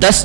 10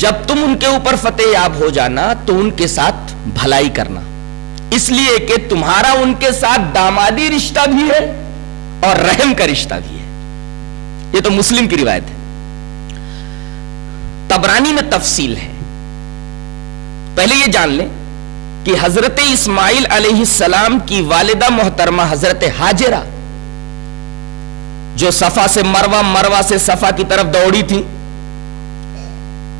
جب تم ان کے اوپر فتح یاب ہو جانا تو ان کے ساتھ بھلائی کرنا، اس لیے کہ تمہارا ان کے ساتھ دامادی رشتہ بھی ہے اور رحم کا رشتہ بھی ہے. یہ تو مسلم کی روایت ہے. طبرانی میں تفصیل ہے. پہلے یہ جان لیں کہ حضرت اسماعیل علیہ السلام کی والدہ محترمہ حضرت ہاجرہ جو صفا سے مروہ، مروہ سے صفا کی طرف دوڑی تھی،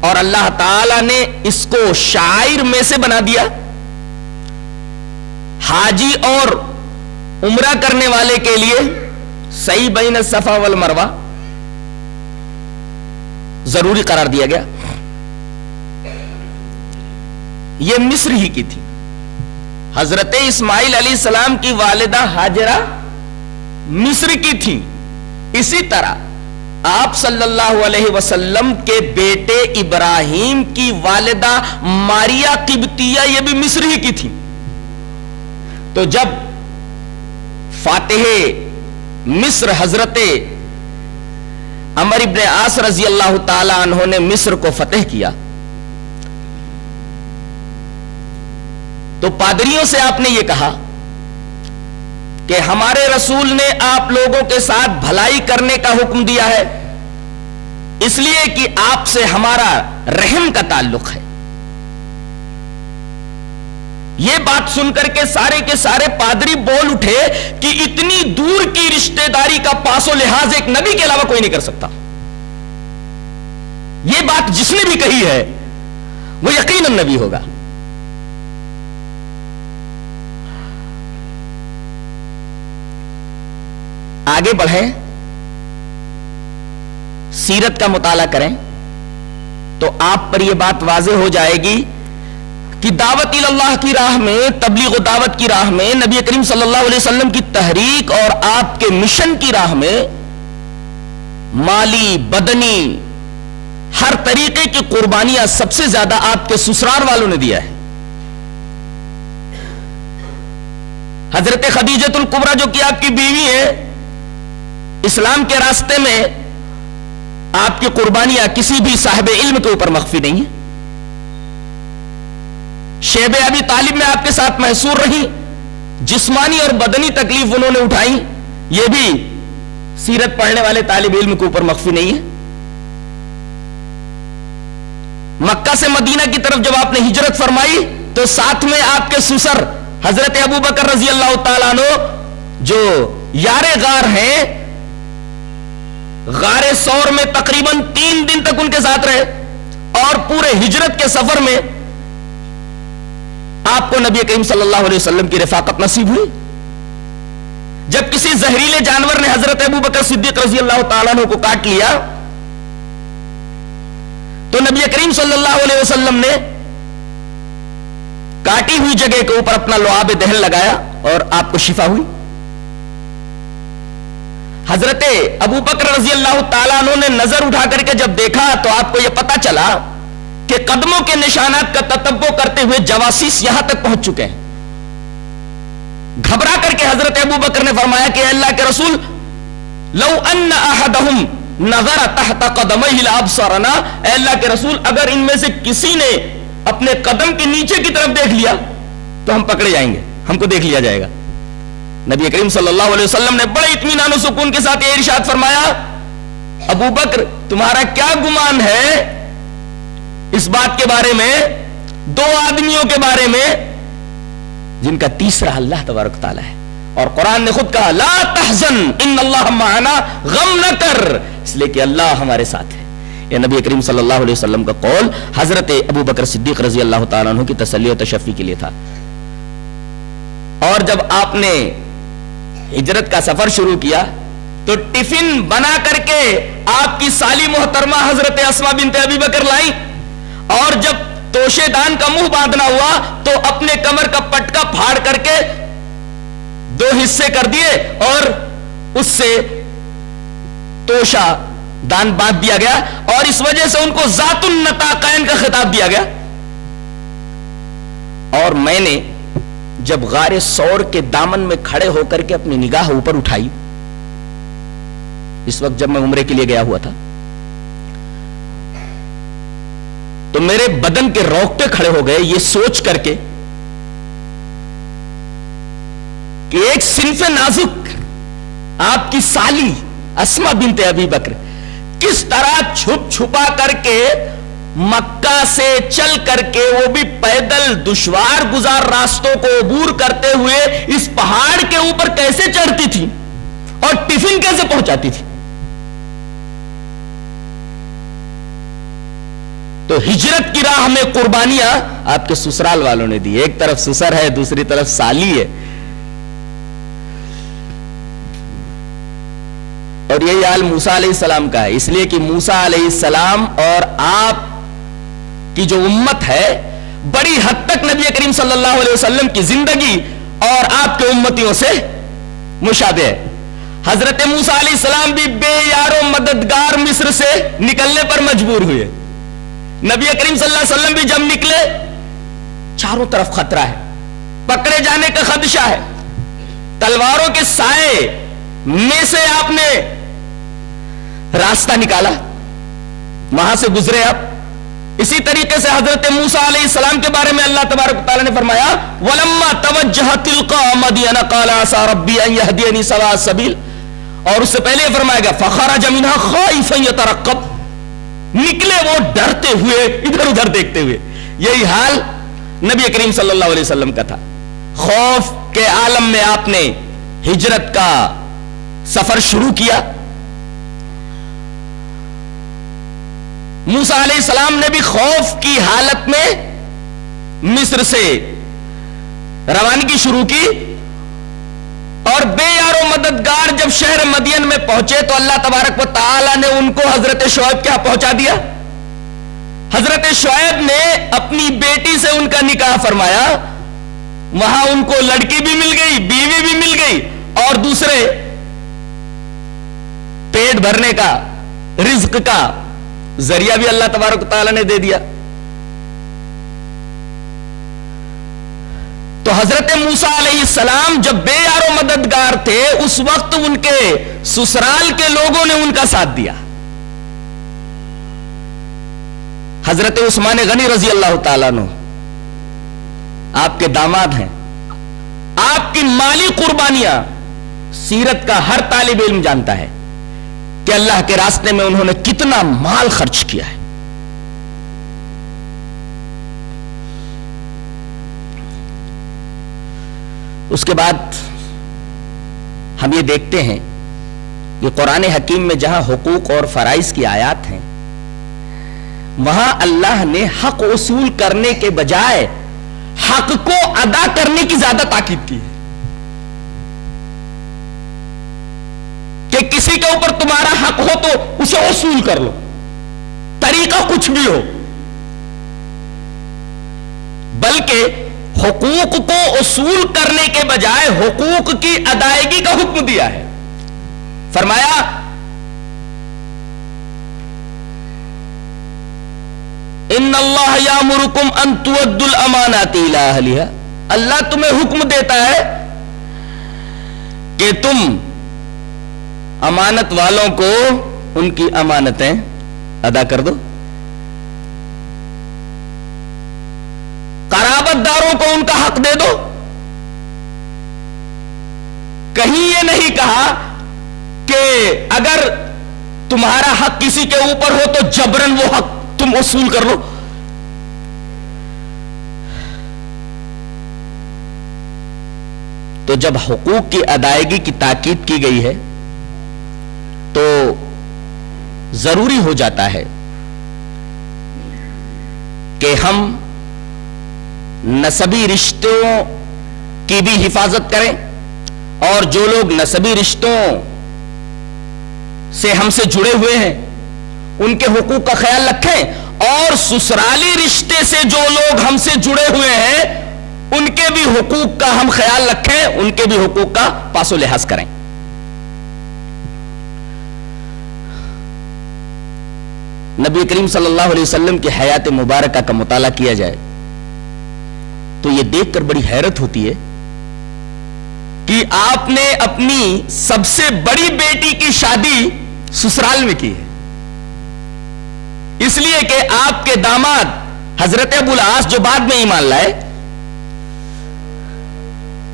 اور اللہ تعالی نے اس کو شاعر میں سے بنا دیا. حاجی اور عمرہ کرنے والے کے لیے صحیح بین الصفا والمروہ ضروری قرار دیا گیا. یہ مصر ہی کی تھی. حضرت اسماعیل علیہ السلام کی والدہ ہاجرہ مصر کی تھی. اسی طرح آپ صلی اللہ علیہ وسلم کے بیٹے ابراہیم کی والدہ ماریا قبطیہ یہ بھی مصر ہی کی تھی. تو جب فاتح مصر حضرت عمر ابن عاص رضی اللہ تعالی عنہ نے مصر کو فتح کیا تو پادریوں سے آپ نے یہ کہا کہ ہمارے رسول نے آپ لوگوں کے ساتھ بھلائی کرنے کا حکم دیا ہے، اس لیے کہ آپ سے ہمارا رحم کا تعلق ہے. یہ بات سن کر کے سارے پادری بول اٹھے کہ اتنی دور کی رشتہ داری کا پاس و لحاظ ایک نبی کے علاوہ کوئی نہیں کر سکتا. یہ بات جس نے بھی کہی ہے وہ یقیناً نبی ہوگا. آگے بڑھیں، سیرت کا مطالعہ کریں تو آپ پر یہ بات واضح ہو جائے گی کہ دعوت اللہ کی راہ میں، تبلیغ و دعوت کی راہ میں، نبی کریم صلی اللہ علیہ وسلم کی تحریک اور آپ کے مشن کی راہ میں مالی، بدنی، ہر طریقے کی قربانیاں سب سے زیادہ آپ کے سسرال والوں نے دیا ہے. حضرت خدیجۃ الکبریٰ جو کہ آپ کی بیوی ہے، اسلام کے راستے میں آپ کی قربانیاں کسی بھی صاحب علم کے اوپر مخفی نہیں ہیں. شیب ابی طالب میں آپ کے ساتھ محصور رہی، جسمانی اور بدنی تکلیف انہوں نے اٹھائی، یہ بھی سیرت پڑھنے والے طالب علم کے اوپر مخفی نہیں ہے. مکہ سے مدینہ کی طرف جب آپ نے ہجرت فرمائی تو ساتھ میں آپ کے سسر حضرت ابو بکر رضی اللہ تعالیٰ عنہ جو یار غار ہیں، غار ثور میں تقریباً 3 دن تک ان کے ساتھ رہے، اور پورے ہجرت کے سفر میں آپ کو نبی کریم صلی اللہ علیہ وسلم کی رفاقت نصیب ہوئی. جب کسی زہریلے جانور نے حضرت ابو بکر صدیق رضی اللہ تعالیٰ عنہ کو کاٹ لیا تو نبی کریم صلی اللہ علیہ وسلم نے کاٹی ہوئی جگہ کے اوپر اپنا لعاب دہن لگایا اور آپ کو شفا ہوئی. حضرت ابو بکر رضی اللہ تعالیٰ عنہ نے نظر اٹھا کر کے جب دیکھا تو آپ کو یہ پتا چلا کہ قدموں کے نشانات کا تتبع کرتے ہوئے جواسیس یہاں تک پہنچ چکے ہیں. گھبرا کر کے حضرت ابو بکر نے فرمایا کہ اے اللہ کے رسول، لو ان احدہم نظر تحت قدمیہ لابصرنا، اے اللہ کے رسول اگر ان میں سے کسی نے اپنے قدم کے نیچے کی طرف دیکھ لیا تو ہم پکڑے جائیں گے، ہم کو دیکھ لیا جائے گا. نبی کریم صلی اللہ علیہ وسلم نے بڑے اطمینان و سکون کے ساتھ یہ ارشاد فرمایا، ابو بکر تمہارا کیا گمان ہے اس بات کے بارے میں، 2 آدمیوں کے بارے میں جن کا تیسرا اللہ تبارک تعالیٰ ہے. اور قرآن نے خود کہا لا تحزن ان اللہ معنا، غم نہ کر اس لیے کہ اللہ ہمارے ساتھ ہے. یہ نبی کریم صلی اللہ علیہ وسلم کا قول حضرت ابو بکر صدیق رضی اللہ تعالیٰ عنہ کی تسلی و تشفی کے لیے تھا. اور جب آپ نے ہجرت کا سفر شروع کیا تو ٹفن بنا کر کے آپ کی سالی محترمہ حضرت اسما بنت ابی بکر لائی، اور جب توشے دان کا منہ باندھنا ہوا تو اپنے کمر کا پٹکا پھاڑ کر کے 2 حصے کر دیے اور اس سے توشا دان باندھ دیا گیا، اور اس وجہ سے ان کو ذات النطاقین کا خطاب دیا گیا. اور میں نے جب غار ثور کے دامن میں کھڑے ہو کر کے اپنی نگاہ اوپر اٹھائی، اس وقت جب میں عمرے کے لیے گیا ہوا تھا، تو میرے بدن کے روکٹے کھڑے ہو گئے یہ سوچ کر کے کہ ایک صنف نازک آپ کی سالی اسما بنت ابی بکر کس طرح چھپ چھپا کر کے مکہ سے چل کر کے وہ بھی پیدل دشوار گزار راستوں کو عبور کرتے ہوئے اس پہاڑ کے اوپر کیسے چڑھتی تھی اور ٹفن کیسے پہنچاتی تھی. تو ہجرت کی راہ میں قربانیاں آپ کے سسرال والوں نے دی. ایک طرف سسر ہے, دوسری طرف سالی ہے, اور یہی حال موسیٰ علیہ السلام کا ہے. اس لیے کہ موسیٰ علیہ السلام اور آپ کی جو امت ہے بڑی حد تک نبی کریم صلی اللہ علیہ وسلم کی زندگی اور آپ کے امتیوں سے مشابہ ہے. حضرت موسیٰ علیہ السلام بھی بے یار و مددگار مصر سے نکلنے پر مجبور ہوئے. نبی کریم صلی اللہ علیہ وسلم بھی جب نکلے چاروں طرف خطرہ ہے, پکڑے جانے کا خدشہ ہے, تلواروں کے سائے میں سے آپ نے راستہ نکالا, وہاں سے گزرے آپ. اسی طریقے سے حضرت موسیٰ علیہ السلام کے بارے میں اللہ تبارک و تعالی نے فرمایا وَلَمَّا تَوَجَّهَ تِلْقَاءَ مَدْيَنَ قَالَ عَسَىٰ رَبِّي أَن يَهْدِيَنِي سَوَاءَ السَّبِيلِ, اور اس سے پہلے یہ فرمایا گیا فَخَرَجَ مِنْهَا خَائِفًا يَتَرَقَّبُ, نکلے وہ ڈرتے ہوئے ادھر ادھر دیکھتے ہوئے. یہی حال نبی کریم صلی اللہ علیہ وسلم کا تھا. خوف کے عالم میں آپ نے ہجرت کا سفر شروع کیا. موسیٰ علیہ السلام نے بھی خوف کی حالت میں مصر سے روانگی شروع کی, اور بے یار و مددگار جب شہر مدین میں پہنچے تو اللہ تبارک و تعالی نے ان کو حضرت شعیب کیا پہنچا دیا. حضرت شعیب نے اپنی بیٹی سے ان کا نکاح فرمایا, وہاں ان کو لڑکی بھی مل گئی, بیوی بھی مل گئی, اور دوسرے پیٹ بھرنے کا رزق کا ذریعہ بھی اللہ تبارک و تعالی نے دے دیا. تو حضرت موسیٰ علیہ السلام جب بے یار و مددگار تھے اس وقت ان کے سسرال کے لوگوں نے ان کا ساتھ دیا. حضرت عثمان غنی رضی اللہ تعالیٰ عنہ آپ کے داماد ہیں. آپ کی مالی قربانیاں سیرت کا ہر طالب علم جانتا ہے کہ اللہ کے راستے میں انہوں نے کتنا مال خرچ کیا ہے. اس کے بعد ہم یہ دیکھتے ہیں کہ قرآن حکیم میں جہاں حقوق اور فرائض کی آیات ہیں وہاں اللہ نے حق وصول کرنے کے بجائے حق کو ادا کرنے کی زیادہ تاکید کی ہے کہ کسی کے اوپر تمہارا حق ہو تو اسے وصول کر لو, طریقہ کچھ بھی ہو, بلکہ حقوق کو وصول کرنے کے بجائے حقوق کی ادائیگی کا حکم دیا ہے. فرمایا ان اللہ یامرکم ان تؤدوا الامانات الی اہلھا, اللہ تمہیں حکم دیتا ہے کہ تم امانت والوں کو ان کی امانتیں ادا کر دو, قرابت داروں کو ان کا حق دے دو. کہیں یہ نہیں کہا کہ اگر تمہارا حق کسی کے اوپر ہو تو جبرن وہ حق تم وصول کر لو. تو جب حقوق کی ادائیگی کی تاکید کی گئی ہے تو ضروری ہو جاتا ہے کہ ہم نسبی رشتوں کی بھی حفاظت کریں, اور جو لوگ نسبی رشتوں سے ہم سے جڑے ہوئے ہیں ان کے حقوق کا خیال رکھیں, اور سسرالی رشتے سے جو لوگ ہم سے جڑے ہوئے ہیں ان کے بھی حقوق کا ہم خیال رکھیں, ان کے بھی حقوق کا پاس و لحاظ کریں. نبی کریم صلی اللہ علیہ وسلم کی حیات مبارکہ کا مطالعہ کیا جائے تو یہ دیکھ کر بڑی حیرت ہوتی ہے کہ آپ نے اپنی سب سے بڑی بیٹی کی شادی سسرال میں کی ہے, اس لیے کہ آپ کے داماد حضرت ابو العاص جو بعد میں ایمان لائے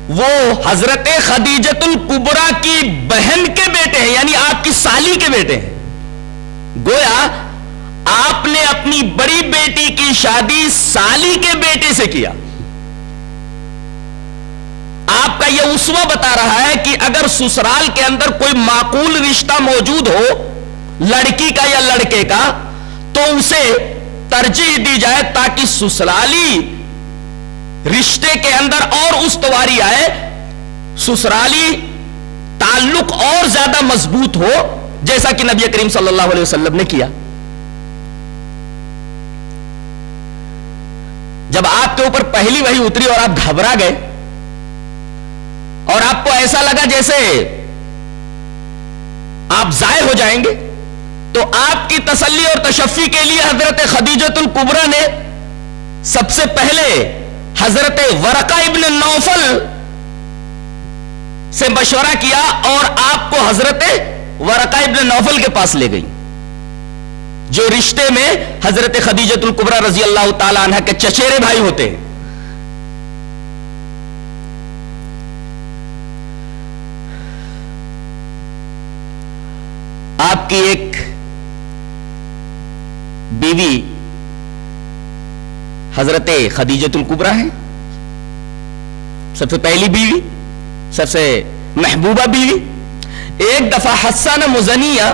وہ حضرت خدیجۃ الکبریٰ کی بہن کے بیٹے ہیں، یعنی آپ کی سالی کے بیٹے ہیں. گویا آپ نے اپنی بڑی بیٹی کی شادی سالی کے بیٹے سے کیا. آپ کا یہ اسوہ بتا رہا ہے کہ اگر سسرال کے اندر کوئی معقول رشتہ موجود ہو لڑکی کا یا لڑکے کا تو اسے ترجیح دی جائے تاکہ سسرالی رشتے کے اندر اور استواری آئے، سسرالی تعلق اور زیادہ مضبوط ہو، جیسا کہ نبی کریم صلی اللہ علیہ وسلم نے کیا. جب آپ کے اوپر پہلی وحی اتری اور آپ گھبرا گئے اور آپ کو ایسا لگا جیسے آپ ضائع ہو جائیں گے، تو آپ کی تسلی اور تشفی کے لیے حضرت خدیجۃ الکبریٰ نے سب سے پہلے حضرت ورقہ ابن نوفل سے مشورہ کیا اور آپ کو حضرت ورقہ ابن نوفل کے پاس لے گئی، جو رشتے میں حضرت خدیجۃ الکبریٰ رضی اللہ تعالی عنہ کے چچیرے بھائی ہوتے ہیں. آپ کی ایک بیوی حضرت خدیجۃ الکبریٰ ہے، سب سے پہلی بیوی، سب سے محبوبہ بیوی. ایک دفعہ حسانہ مزنیہ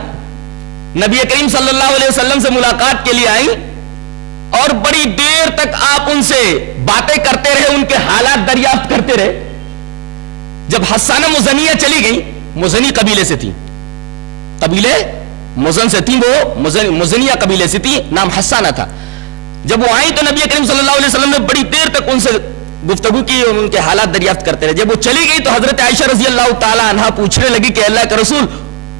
نبی کریم صلی اللہ علیہ وسلم سے ملاقات کے لیے آئیں اور بڑی دیر تک آپ ان سے باتیں کرتے رہے، ان کے حالات دریافت کرتے رہے. جب حسانہ مزنیہ چلی گئی، مزنی قبیلے سے تھی، قبیلے مزن سے تھی، وہ مزنیہ قبیلے سے تھی، نام حسانہ تھا. جب وہ آئی تو نبی کریم صلی اللہ علیہ وسلم نے بڑی دیر تک ان سے گفتگو کی اور ان کے حالات دریافت کرتے رہے. جب وہ چلی گئی تو حضرت عائشہ رضی اللہ تعالی عنہا پوچھنے لگی کہ اللہ کے رسول،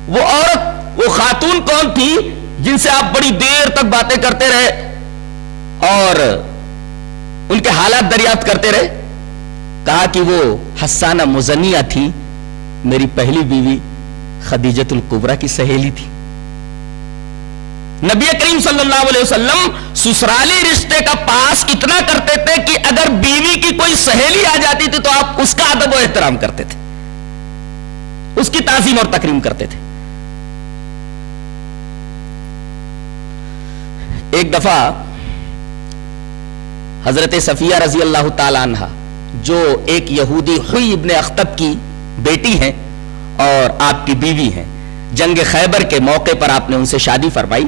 وہ عورت، وہ خاتون کون تھی جن سے آپ بڑی دیر تک باتیں کرتے رہے اور ان کے حالات دریافت کرتے رہے؟ کہا کہ وہ حسانہ مزنیہ تھی، میری پہلی بیوی خدیجۃ الکبریٰ کی سہیلی تھی. نبی کریم صلی اللہ علیہ وسلم سسرالی رشتے کا پاس اتنا کرتے تھے کہ اگر بیوی کی کوئی سہیلی آ جاتی تھی تو آپ اس کا ادب و احترام کرتے تھے، اس کی تعظیم اور تکریم کرتے تھے. ایک دفعہ حضرت صفیہ رضی اللہ تعالی عنہ، جو ایک یہودی حوی ابن اخطب کی بیٹی ہیں اور آپ کی بیوی ہیں، جنگ خیبر کے موقع پر آپ نے ان سے شادی فرمائی.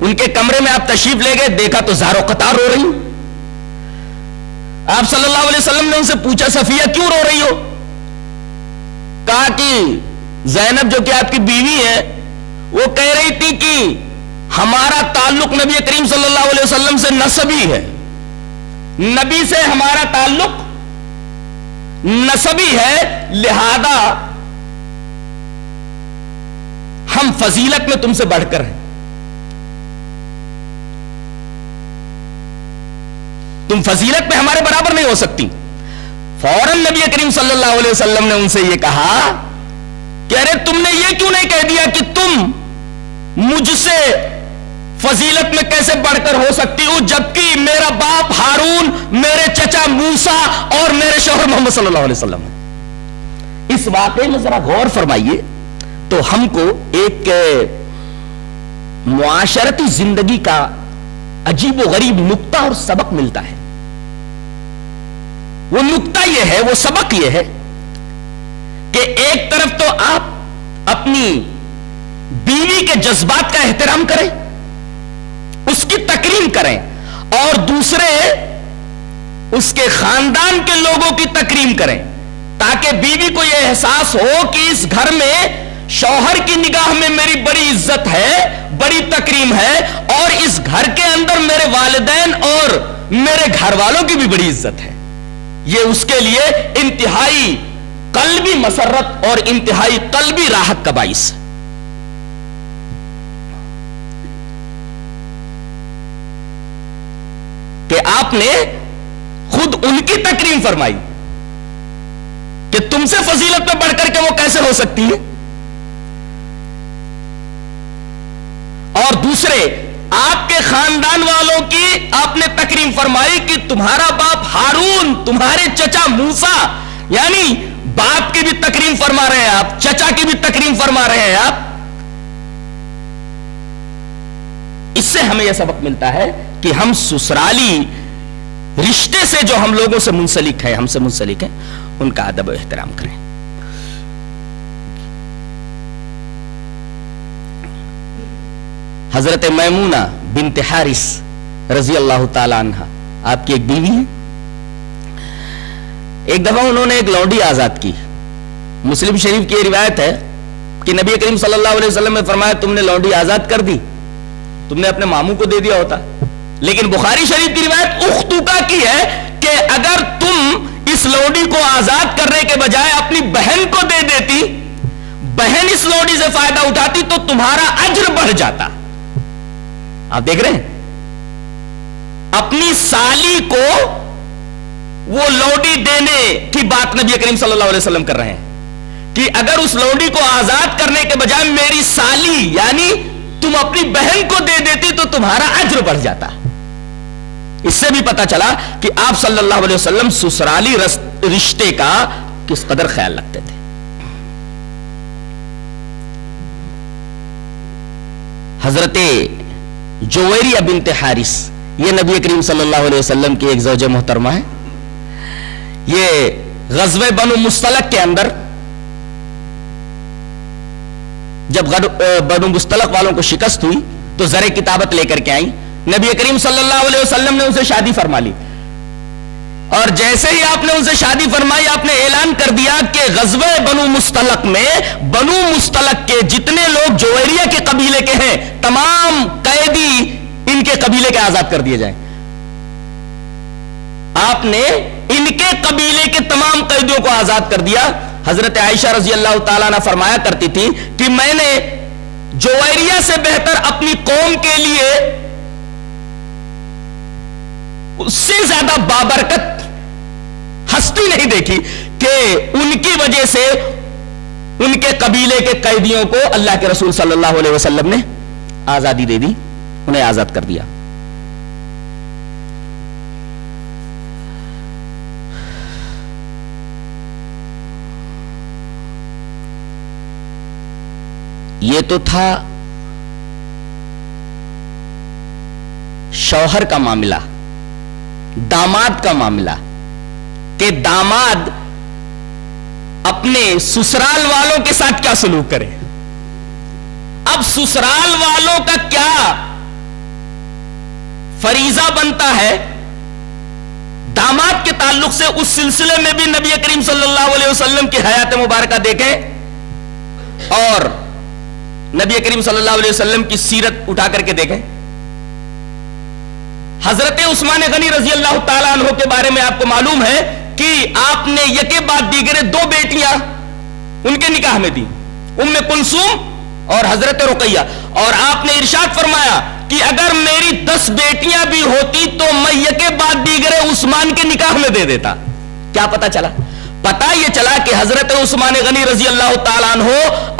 ان کے کمرے میں آپ تشریف لے گئے، دیکھا تو زار و قطار رو رہی. آپ صلی اللہ علیہ وسلم نے ان سے پوچھا صفیہ کیوں رو رہی ہو؟ کہا کہ زینب جو کہ آپ کی بیوی ہے وہ کہہ رہی تھی کہ ہمارا تعلق نبی کریم صلی اللہ علیہ وسلم سے نسبی ہے، نبی سے ہمارا تعلق نسبی ہے، لہذا ہم فضیلت میں تم سے بڑھ کر ہیں، تم فضیلت میں ہمارے برابر نہیں ہو سکتی. فوراً نبی کریم صلی اللہ علیہ وسلم نے ان سے یہ کہا کہ ارے تم نے یہ کیوں نہیں کہہ دیا کہ تم مجھ سے فضیلت میں کیسے بڑھ کر ہو سکتی ہو، جبکہ میرا باپ ہارون، میرے چچا موسیٰ اور میرے شوہر محمد صلی اللہ علیہ وسلم. اس واقعے میں ذرا غور فرمائیے تو ہم کو ایک معاشرتی زندگی کا عجیب و غریب نکتہ اور سبق ملتا ہے. وہ نکتہ یہ ہے، وہ سبق یہ ہے کہ ایک طرف تو آپ اپنی بیوی کے جذبات کا احترام کریں، اس کی تکریم کریں، اور دوسرے اس کے خاندان کے لوگوں کی تکریم کریں، تاکہ بیوی کو یہ احساس ہو کہ اس گھر میں شوہر کی نگاہ میں میری بڑی عزت ہے، بڑی تکریم ہے، اور اس گھر کے اندر میرے والدین اور میرے گھر والوں کی بھی بڑی عزت ہے. یہ اس کے لیے انتہائی قلبی مسرت اور انتہائی قلبی راحت کا باعث ہے. کہ آپ نے خود ان کی تکریم فرمائی کہ تم سے فضیلت میں بڑھ کر کے وہ کیسے ہو سکتی ہے. اور دوسرے آپ کے خاندان والوں کی آپ نے تکریم فرمائی کہ تمہارا باپ ہارون، تمہارے چچا موسیٰ، یعنی باپ کی بھی تکریم فرما رہے ہیں آپ، چچا کی بھی تکریم فرما رہے ہیں آپ. اس سے ہمیں یہ سبق ملتا ہے کہ ہم سسرالی رشتے سے جو ہم لوگوں سے منسلک ہیں، ہم سے منسلک ہیں، ان کا ادب و احترام کریں. حضرت میمونہ بنت حارث رضی اللہ تعالی عنہ آپ کی ایک بیوی ہے. ایک دفعہ انہوں نے ایک لونڈی آزاد کی. مسلم شریف کی یہ روایت ہے کہ نبی کریم صلی اللہ علیہ وسلم نے فرمایا تم نے لونڈی آزاد کر دی، تم نے اپنے ماموں کو دے دیا ہوتا. لیکن بخاری شریف کی روایت اختوکا کی ہے کہ اگر تم اس لونڈی کو آزاد کرنے کے بجائے اپنی بہن کو دے دیتی، بہن اس لونڈی سے فائدہ اٹھاتی تو تمہارا اجر بڑھ جاتا. آپ دیکھ رہے ہیں اپنی سالی کو وہ لونڈی دینے کی بات نبی کریم صلی اللہ علیہ وسلم کر رہے ہیں کہ اگر اس لونڈی کو آزاد کرنے کے بجائے میری سالی یعنی تم اپنی بہن کو دے دیتی تو تمہارا اجر بڑھ جاتا. اس سے بھی پتا چلا کہ آپ صلی اللہ علیہ وسلم سسرالی رشتے کا کس قدر خیال رکھتے تھے. حضرت جویریہ بنت حارث یہ نبی کریم صلی اللہ علیہ وسلم کی ایک زوجہ محترمہ ہے. یہ غزوہ بنو مستلق کے اندر جب بنو مستلق والوں کو شکست ہوئی تو زر کتابت لے کر کے آئیں. نبی کریم صلی اللہ علیہ وسلم نے ان سے شادی فرما لی اور جیسے ہی آپ نے ان سے شادی فرمائی آپ نے اعلان کر دیا کہ غزوہ بنو مستلق میں بنو مستلق کے جتنے لوگ جویریہ کے قبیلے کے ہیں تمام قیدی ان کے قبیلے کے آزاد کر دیے جائیں. آپ نے ان کے قبیلے کے تمام قیدیوں کو آزاد کر دیا. حضرت عائشہ رضی اللہ تعالیٰ عنہ فرمایا کرتی تھی کہ میں نے جویریہ سے بہتر اپنی قوم کے لیے اس سے زیادہ بابرکت ہستی نہیں دیکھی کہ ان کی وجہ سے ان کے قبیلے کے قیدیوں کو اللہ کے رسول صلی اللہ علیہ وسلم نے آزادی دے دی، انہیں آزاد کر دیا. یہ تو تھا شوہر کا معاملہ، داماد کا معاملہ کہ داماد اپنے سسرال والوں کے ساتھ کیا سلوک کرے. اب سسرال والوں کا کیا فریضہ بنتا ہے داماد کے تعلق سے، اس سلسلے میں بھی نبی کریم صلی اللہ علیہ وسلم کی حیات مبارکہ دیکھیں اور نبی کریم صلی اللہ علیہ وسلم کی سیرت اٹھا کر کے دیکھیں. حضرت عثمان غنی رضی اللہ تعالیٰ عنہ کے بارے میں آپ کو معلوم ہے کہ آپ نے یکے بعد دیگرے 2 بیٹیاں ان کے نکاح میں دی، ام کلثوم اور حضرت رقیہ، اور آپ نے ارشاد فرمایا کہ اگر میری 10 بیٹیاں بھی ہوتی تو میں یکے بعد دیگرے عثمان کے نکاح میں دے دیتا. کیا پتا چلا؟ پتا یہ چلا کہ حضرت عثمان غنی رضی اللہ تعالیٰ عنہ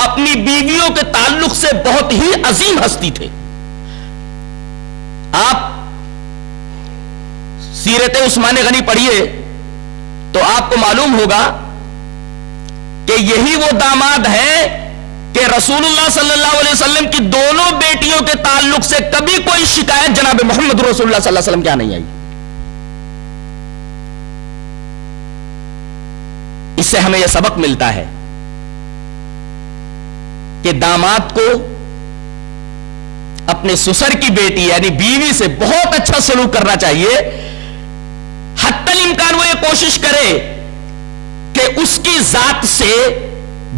اپنی بیویوں کے تعلق سے بہت ہی عظیم ہستی تھے. آپ سیرت عثمان غنی پڑھیے تو آپ کو معلوم ہوگا کہ یہی وہ داماد ہے کہ رسول اللہ صلی اللہ علیہ وسلم کی دونوں بیٹیوں کے تعلق سے کبھی کوئی شکایت جناب محمد رسول اللہ صلی اللہ علیہ وسلم کیا نہیں آئی. اس سے ہمیں یہ سبق ملتا ہے کہ داماد کو اپنے سسر کی بیٹی یعنی بیوی سے بہت اچھا سلوک کرنا چاہیے. حتی الامکان وہ یہ کوشش کرے کہ اس کی ذات سے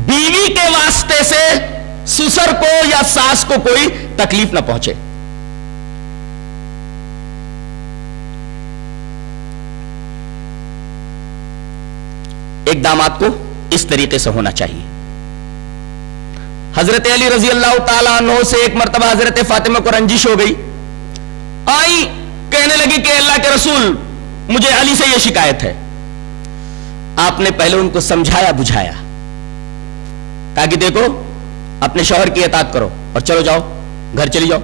بیوی کے واسطے سے سسر کو یا ساس کو کوئی تکلیف نہ پہنچے. ایک داماد کو اس طریقے سے ہونا چاہیے. حضرت علی رضی اللہ تعالیٰ عنہ سے ایک مرتبہ حضرت فاطمہ کو رنجش ہو گئی، آئی کہنے لگی کہ اللہ کے رسول مجھے علی سے یہ شکایت ہے. آپ نے پہلے ان کو سمجھایا بجھایا، کہا کہ دیکھو اپنے شوہر کی اطاعت کرو اور چلو جاؤ گھر چلی جاؤ.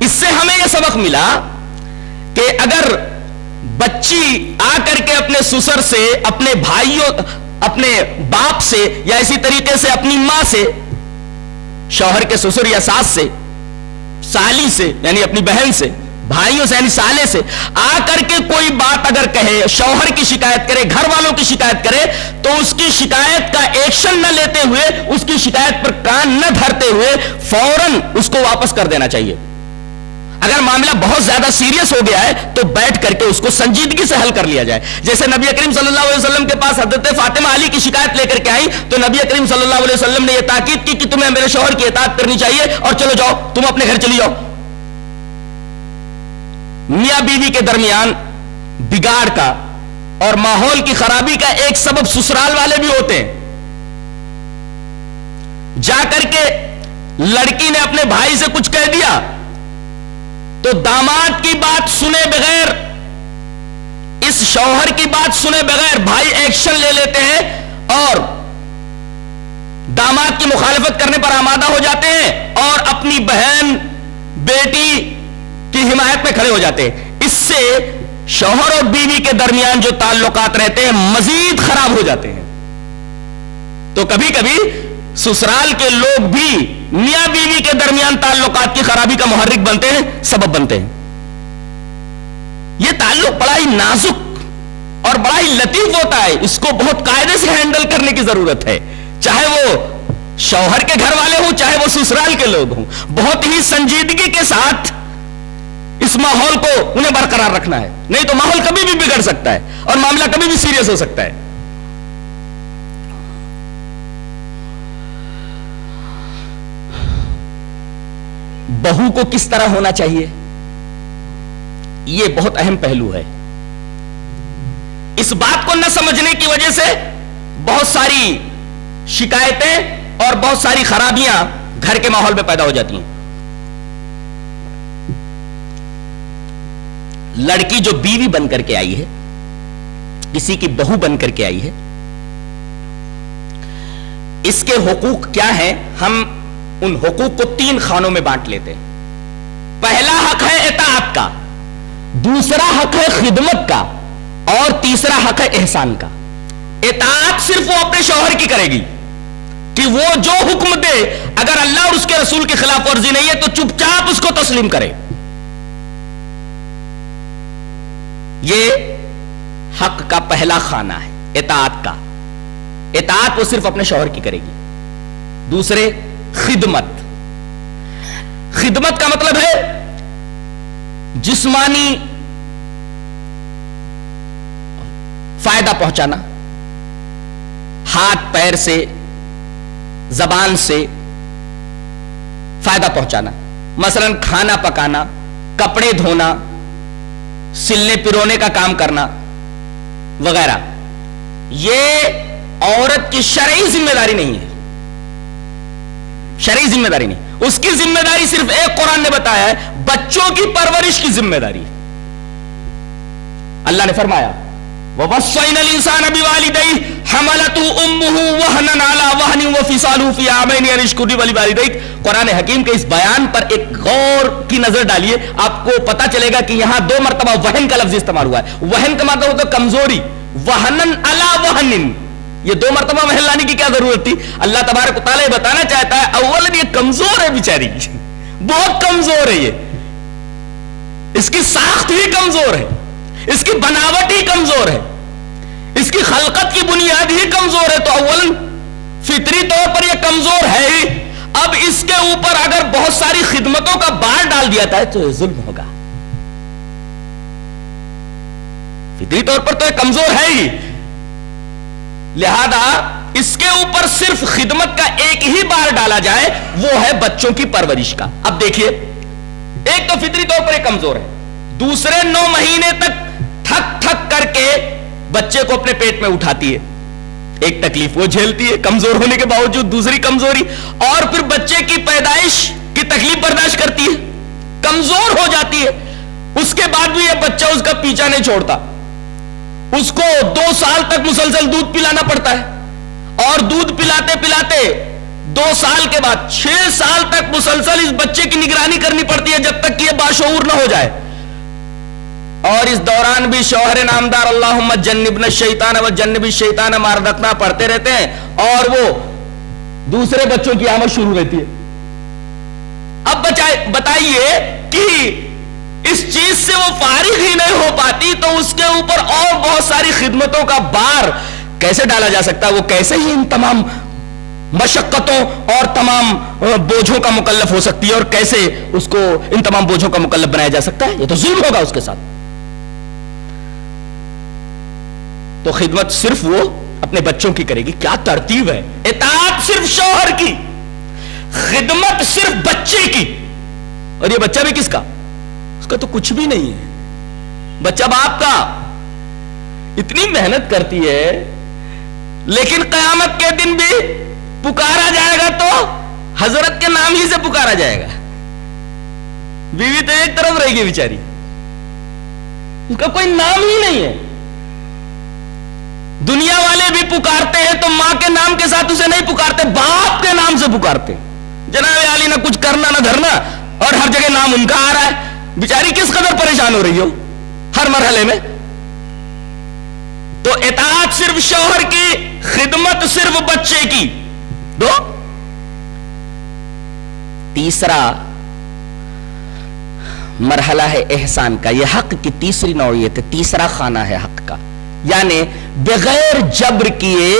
اس سے ہمیں یہ سبق ملا کہ اگر بچی آ کر کے اپنے سسر سے، اپنے بھائیوں، اپنے باپ سے، یا اسی طریقے سے اپنی ماں سے، شوہر کے سسر یا ساس سے، سالی سے یعنی اپنی بہن سے، بھائیوں سے یعنی سالے سے آ کر کے کوئی بات اگر کہے، شوہر کی شکایت کرے، گھر والوں کی شکایت کرے، تو اس کی شکایت کا ایکشن نہ لیتے ہوئے، اس کی شکایت پر کان نہ دھرتے ہوئے فوراً اس کو واپس کر دینا چاہیے۔ اگر معاملہ بہت زیادہ سیریس ہو گیا ہے تو بیٹھ کر کے اس کو سنجیدگی سے حل کر لیا جائے۔ جیسے نبی کریم صلی اللہ علیہ وسلم کے پاس حضرت فاطمہ علی کی شکایت لے کر کے آئی تو نبی کریم صلی اللہ علیہ وسلم نے یہ تاکید کی کہ تمہیں میرے شوہر کی اطاعت کرنی چاہیے اور چلو جاؤ، تم اپنے گھر چلی جاؤ۔ میاں بیوی کے درمیان بگاڑ کا اور ماحول کی خرابی کا ایک سبب سسرال والے بھی ہوتے ہیں۔ جا کر کے لڑکی نے اپنے بھائی سے کچھ کہہ دیا تو داماد کی بات سنے بغیر، اس شوہر کی بات سنے بغیر بھائی ایکشن لے لیتے ہیں اور داماد کی مخالفت کرنے پر آمادہ ہو جاتے ہیں اور اپنی بہن بیٹی کی حمایت میں کھڑے ہو جاتے ہیں۔ اس سے شوہر اور بیوی کے درمیان جو تعلقات رہتے ہیں مزید خراب ہو جاتے ہیں۔ تو کبھی کبھی سسرال کے لوگ بھی میاں بیوی کے درمیان تعلقات کی خرابی کا محرک بنتے ہیں، سبب بنتے ہیں۔ یہ تعلق بڑا ہی نازک اور بڑا ہی لطیف ہوتا ہے، اس کو بہت قاعدے سے ہینڈل کرنے کی ضرورت ہے، چاہے وہ شوہر کے گھر والے ہوں چاہے وہ سسرال کے لوگ ہوں، بہت ہی سنجیدگی کے ساتھ اس ماحول کو انہیں برقرار رکھنا ہے، نہیں تو ماحول کبھی بھی بگڑ سکتا ہے اور معاملہ کبھی بھی سیریس ہو سکتا ہے۔ بہو کو کس طرح ہونا چاہیے، یہ بہت اہم پہلو ہے۔ اس بات کو نہ سمجھنے کی وجہ سے بہت ساری شکایتیں اور بہت ساری خرابیاں گھر کے ماحول میں پیدا ہو جاتی ہیں۔ لڑکی جو بیوی بن کر کے آئی ہے، کسی کی بہو بن کر کے آئی ہے، اس کے حقوق کیا ہیں؟ ہم ان حقوق کو 3 خانوں میں بانٹ لیتے ہیں۔ پہلا حق ہے اطاعت کا، دوسرا حق ہے خدمت کا، اور تیسرا حق ہے احسان کا۔ اطاعت صرف وہ اپنے شوہر کی کرے گی کہ وہ جو حکم دے، اگر اللہ اور اس کے رسول کی خلاف ورزی نہیں ہے تو چپ چاپ اس کو تسلیم کرے۔ یہ حق کا پہلا خانہ ہے، اطاعت کا۔ اطاعت وہ صرف اپنے شوہر کی کرے گی۔ دوسرے خدمت۔ خدمت کا مطلب ہے جسمانی فائدہ پہنچانا، ہاتھ پیر سے، زبان سے فائدہ پہنچانا، مثلا کھانا پکانا، کپڑے دھونا، سلنے پرونے کا کام کرنا وغیرہ۔ یہ عورت کی شرعی ذمہ داری نہیں ہے، شرعی ذمہ داری نہیں، اس کی ذمہ داری صرف ایک قرآن نے بتایا ہے، بچوں کی پرورش کی ذمہ داری۔ اللہ نے فرمایا وَوَصَّيْنَا الْإِنسَانَ بِوَالِدَيْهِ حَمَلَتْهُ أُمُّهُ وَهْنًا عَلَى وَهْنٍ وَفِصَالُهُ فِي عَامَيْنِ أَنِ اشْكُرْ لِي وَلِوَالِدَيْكَ۔ قرآن حکیم کے اس بیان پر ایک غور کی نظر ڈالیے، آپ کو پتا چلے گا کہ یہاں 2 مرتبہ وہن کا لفظ استعمال ہوا ہے۔ وہن کا مطلب ہوتا ہے کمزوری، وَهْنًا عَلَى وَهْنٍ، یہ 2 مرتبہ وہن لانے کی کیا ضرورت تھی؟ اللہ تبارک و تعالیٰ بتانا چاہتا ہے اولا یہ کمزور ہے بیچاری، بہت کمزور ہے، یہ اس کی ساخت ہی کمزور ہے، اس کی بناوٹ ہی کمزور ہے، اس کی خلقت کی بنیاد ہی کمزور ہے، تو اولا فطری طور پر یہ کمزور ہے ہی۔ اب اس کے اوپر اگر بہت ساری خدمتوں کا بار ڈال دیا ہے تو یہ ظلم ہوگا۔ فطری طور پر تو یہ کمزور ہے ہی، لہذا اس کے اوپر صرف خدمت کا ایک ہی بار ڈالا جائے، وہ ہے بچوں کی پرورش کا۔ اب دیکھیے، ایک تو فطری طور پر یہ کمزور ہے، دوسرے 9 مہینے تک تھک تھک کر کے بچے کو اپنے پیٹ میں اٹھاتی ہے، ایک تکلیف وہ جھیلتی ہے کمزور ہونے کے باوجود، دوسری کمزوری، اور پھر بچے کی پیدائش کی تکلیف برداشت کرتی ہے، کمزور ہو جاتی ہے، اس کے بعد بھی یہ بچہ اس کا پیچھا نہیں چھوڑتا، اس کو 2 سال تک مسلسل دودھ پلانا پڑتا ہے، اور دودھ پلاتے پلاتے 2 سال کے بعد 6 سال تک مسلسل اس بچے کی نگرانی کرنی پڑتی ہے جب تک کہ یہ باشعور نہ ہو جائے. اور اس دوران بھی شوہر نامدار اللہم جنبنا الشیطان و جنب الشیطان ما رزقنا پڑھتے رہتے ہیں اور وہ دوسرے بچوں کی آمد شروع رہتی ہے. اب بتائیے کہ اس چیز سے وہ فارغ ہی نہیں ہو پاتی تو اس کے اوپر اور بہت ساری خدمتوں کا بار کیسے ڈالا جا سکتا ہے؟ وہ کیسے ہی ان تمام مشقتوں اور تمام بوجھوں کا مکلف ہو سکتی ہے اور کیسے اس کو ان تمام بوجھوں کا مکلف بنایا جا سکتا ہے؟ یہ تو ظلم ہوگا اس کے ساتھ. تو خدمت صرف وہ اپنے بچوں کی کرے گی. کیا ترتیب ہے! اطاعت صرف شوہر کی، خدمت صرف بچے کی. اور یہ بچہ بھی کس کا؟ اس کا تو کچھ بھی نہیں ہے. بچہ باپ کا. اتنی محنت کرتی ہے لیکن قیامت کے دن بھی پکارا جائے گا تو حضرت کے نام ہی سے پکارا جائے گا. بیوی تو ایک طرف رہے گی بیچاری، اس کا کوئی نام ہی نہیں ہے. دنیا والے بھی پکارتے ہیں تو ماں کے نام کے ساتھ اسے نہیں پکارتے، باپ کے نام سے پکارتے. جناب عالی نہ کچھ کرنا نہ دھرنا اور ہر جگہ نام ان کا آ رہا ہے. بیچاری کس قدر پریشان ہو رہی ہو ہر مرحلے میں. تو اطاعت صرف شوہر کی، خدمت صرف بچے کی. دو. تیسرا مرحلہ ہے احسان کا. یہ حق کی تیسری نوعیت ہے، تیسرا خانہ ہے حق کا. یعنی بغیر جبر کیے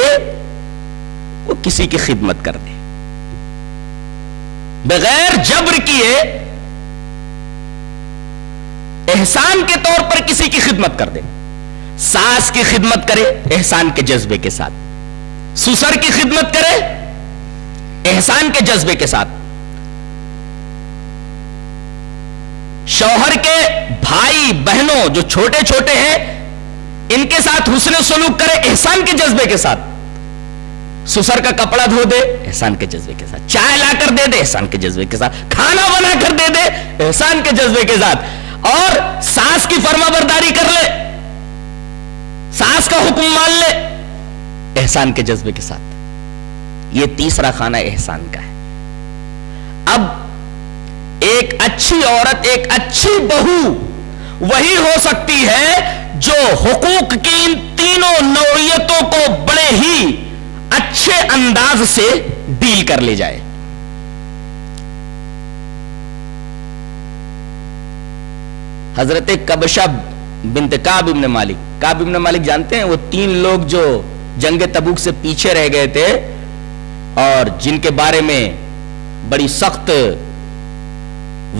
وہ کسی کی خدمت کر دے. بغیر جبر کیے احسان کے طور پر کسی کی خدمت کر دے. ساس کی خدمت کرے احسان کے جذبے کے ساتھ، سسر کی خدمت کرے احسان کے جذبے کے ساتھ، شوہر کے بھائی بہنوں جو چھوٹے چھوٹے ہیں ان کے ساتھ حسن سلوک کرے احسان کے جذبے کے ساتھ، سسر کا کپڑا دھو دے احسان کے جذبے کے ساتھ، چائے لا کر دے دے احسان کے جذبے کے ساتھ، کھانا بنا کر دے دے احسان کے جذبے کے ساتھ، اور ساس کی فرما برداری کر لے، ساس کا حکم مان لے احسان کے جذبے کے ساتھ. یہ تیسرا خانہ احسان کا ہے. اب ایک اچھی عورت، ایک اچھی بہو وہی ہو سکتی ہے جو حقوق کی ان تینوں نوعیتوں کو بڑے ہی اچھے انداز سے ڈیل کر لے جائے. حضرت کبشہ بنت کعب ابن مالک، کعب ابن مالک جانتے ہیں؟ وہ 3 لوگ جو جنگ تبوک سے پیچھے رہ گئے تھے اور جن کے بارے میں بڑی سخت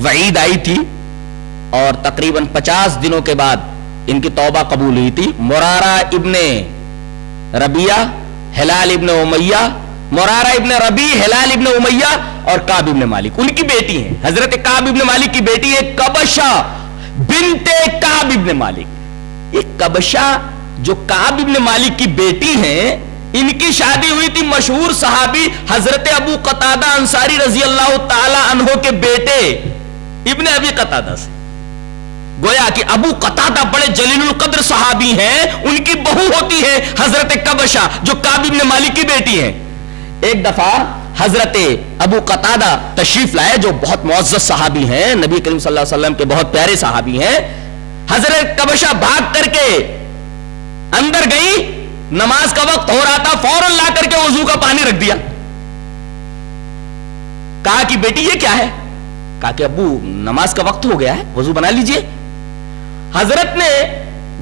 وعید آئی تھی اور تقریباً 50 دنوں کے بعد ان کی توبہ قبول ہوئی تھی. مرارہ ابن ربیہ، ہلال ابن امیہ، مرارہ ابن ربیع، ہلال ابن امیہ اور کعب ابن مالک ان کی بیٹی ہیں. حضرت کعب ابن مالک کی بیٹی ہے کبشہ بنت کعب ابن مالک. یہ کبشہ جو کعب ابن مالک کی بیٹی ہیں ان کی شادی ہوئی تھی مشہور صحابی حضرت ابو قتادہ انصاری رضی اللہ تعالی عنہ کے بیٹے ابن ابی قتادہ سے. گویا کہ ابو قتادہ بڑے جلیل القدر صحابی ہیں، ان کی بہو ہوتی ہے حضرت کبشہ جو کعب ابن مالک کی بیٹی ہیں. ایک دفعہ حضرت ابو قتادہ تشریف لائے جو بہت معزز صحابی ہیں، نبی کریم صلی اللہ علیہ وسلم کے بہت پیارے صحابی ہیں. حضرت کبشہ بھاگ کر کے اندر گئی، نماز کا وقت ہو رہا تھا، فوراً لا کر کے وضو کا پانی رکھ دیا. کہا کہ بیٹی یہ کیا ہے؟ کہا کہ ابو نماز کا وقت ہو گیا ہے، وضو بنا لیجئے. حضرت نے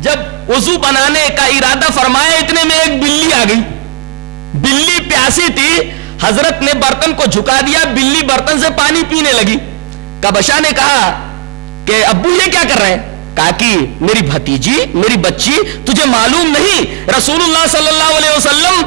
جب وضو بنانے کا ارادہ فرمایا اتنے میں ایک بلی آ گئی. بلی پیاسی تھی، حضرت نے برتن کو جھکا دیا، بلی برتن سے پانی پینے لگی. کبشہ نے کہا کہ ابو یہ کیا کر رہے ہیں؟ کہا کہ میری بھتیجی، میری بچی، تجھے معلوم نہیں رسول اللہ صلی اللہ علیہ وسلم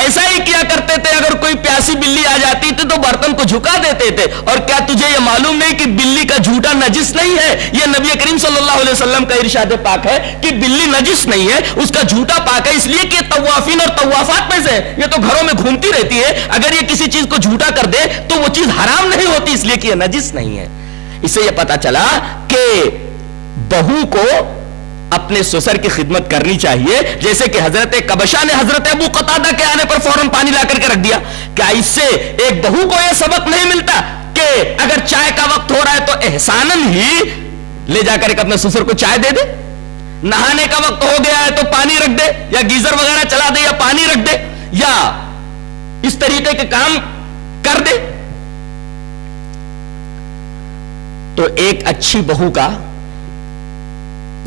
ایسا ہی کیا کرتے تھے، اگر کوئی پیاسی بلی آ جاتی تھی تو برتن کو جھکا دیتے تھے. اور کیا تجھے یہ معلوم نہیں کہ بلی کا جھوٹا نجس نہیں ہے؟ یہ نبی کریم صلی اللہ علیہ وسلم کا ارشاد پاک ہے کہ بلی نجس نہیں ہے، اس کا جھوٹا پاک ہے، اس لیے کہ طوافین اور طوافات میں سے یہ تو گھروں میں گھومتی رہتی ہے، اگر یہ کسی چیز کو جھوٹا کر دے تو وہ چیز حرام نہیں ہوتی، اس لیے کہ یہ نجس نہیں ہے. اس سے یہ پتا چلا کہ بہو کو اپنے سسر کی خدمت کرنی چاہیے، جیسے کہ حضرت کبشہ نے حضرت ابو قتادہ کے آنے پر فوراً پانی لا کر کے رکھ دیا. کیا اس سے ایک بہو کو یہ سبق نہیں ملتا کہ اگر چائے کا وقت ہو رہا ہے تو احساناً ہی لے جا کر اپنے سسر کو چائے دے دے؟ نہانے کا وقت ہو گیا ہے تو پانی رکھ دے، یا گیزر وغیرہ چلا دے، یا پانی رکھ دے، یا اس طریقے کے کام کر دے۔ تو ایک اچھی بہو کا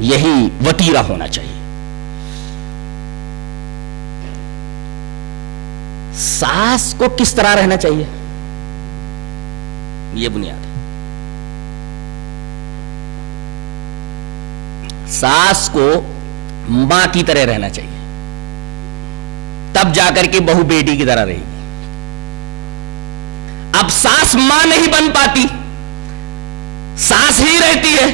یہی وتیرہ ہونا چاہیے۔ ساس کو کس طرح رہنا چاہیے، یہ بنیاد ہے۔ ساس کو ماں کی طرح رہنا چاہیے، تب جا کر کے بہو بیٹی کی طرح رہے گی۔ اب ساس ماں نہیں بن پاتی، ساس ہی رہتی ہے،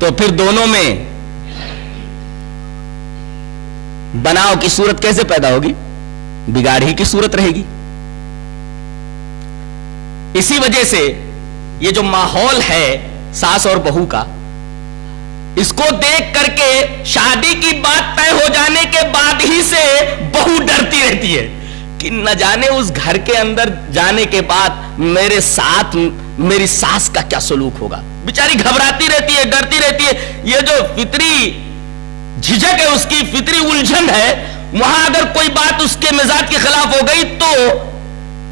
تو پھر دونوں میں بناؤ کی صورت کیسے پیدا ہوگی؟ بگاڑ ہی کی صورت رہے گی۔ اسی وجہ سے یہ جو ماحول ہے ساس اور بہو کا، اس کو دیکھ کر کے شادی کی بات طے ہو جانے کے بعد ہی سے بہو ڈرتی رہتی ہے کہ نہ جانے اس گھر کے اندر جانے کے بعد میرے ساتھ میری ساس کا کیا سلوک ہوگا۔ بیچاری گھبراتی رہتی ہے، ڈرتی رہتی ہے۔ یہ جو فطری جھجک ہے، اس کی فطری الجھن ہے، وہاں اگر کوئی بات اس کے مزاج کے خلاف ہو گئی تو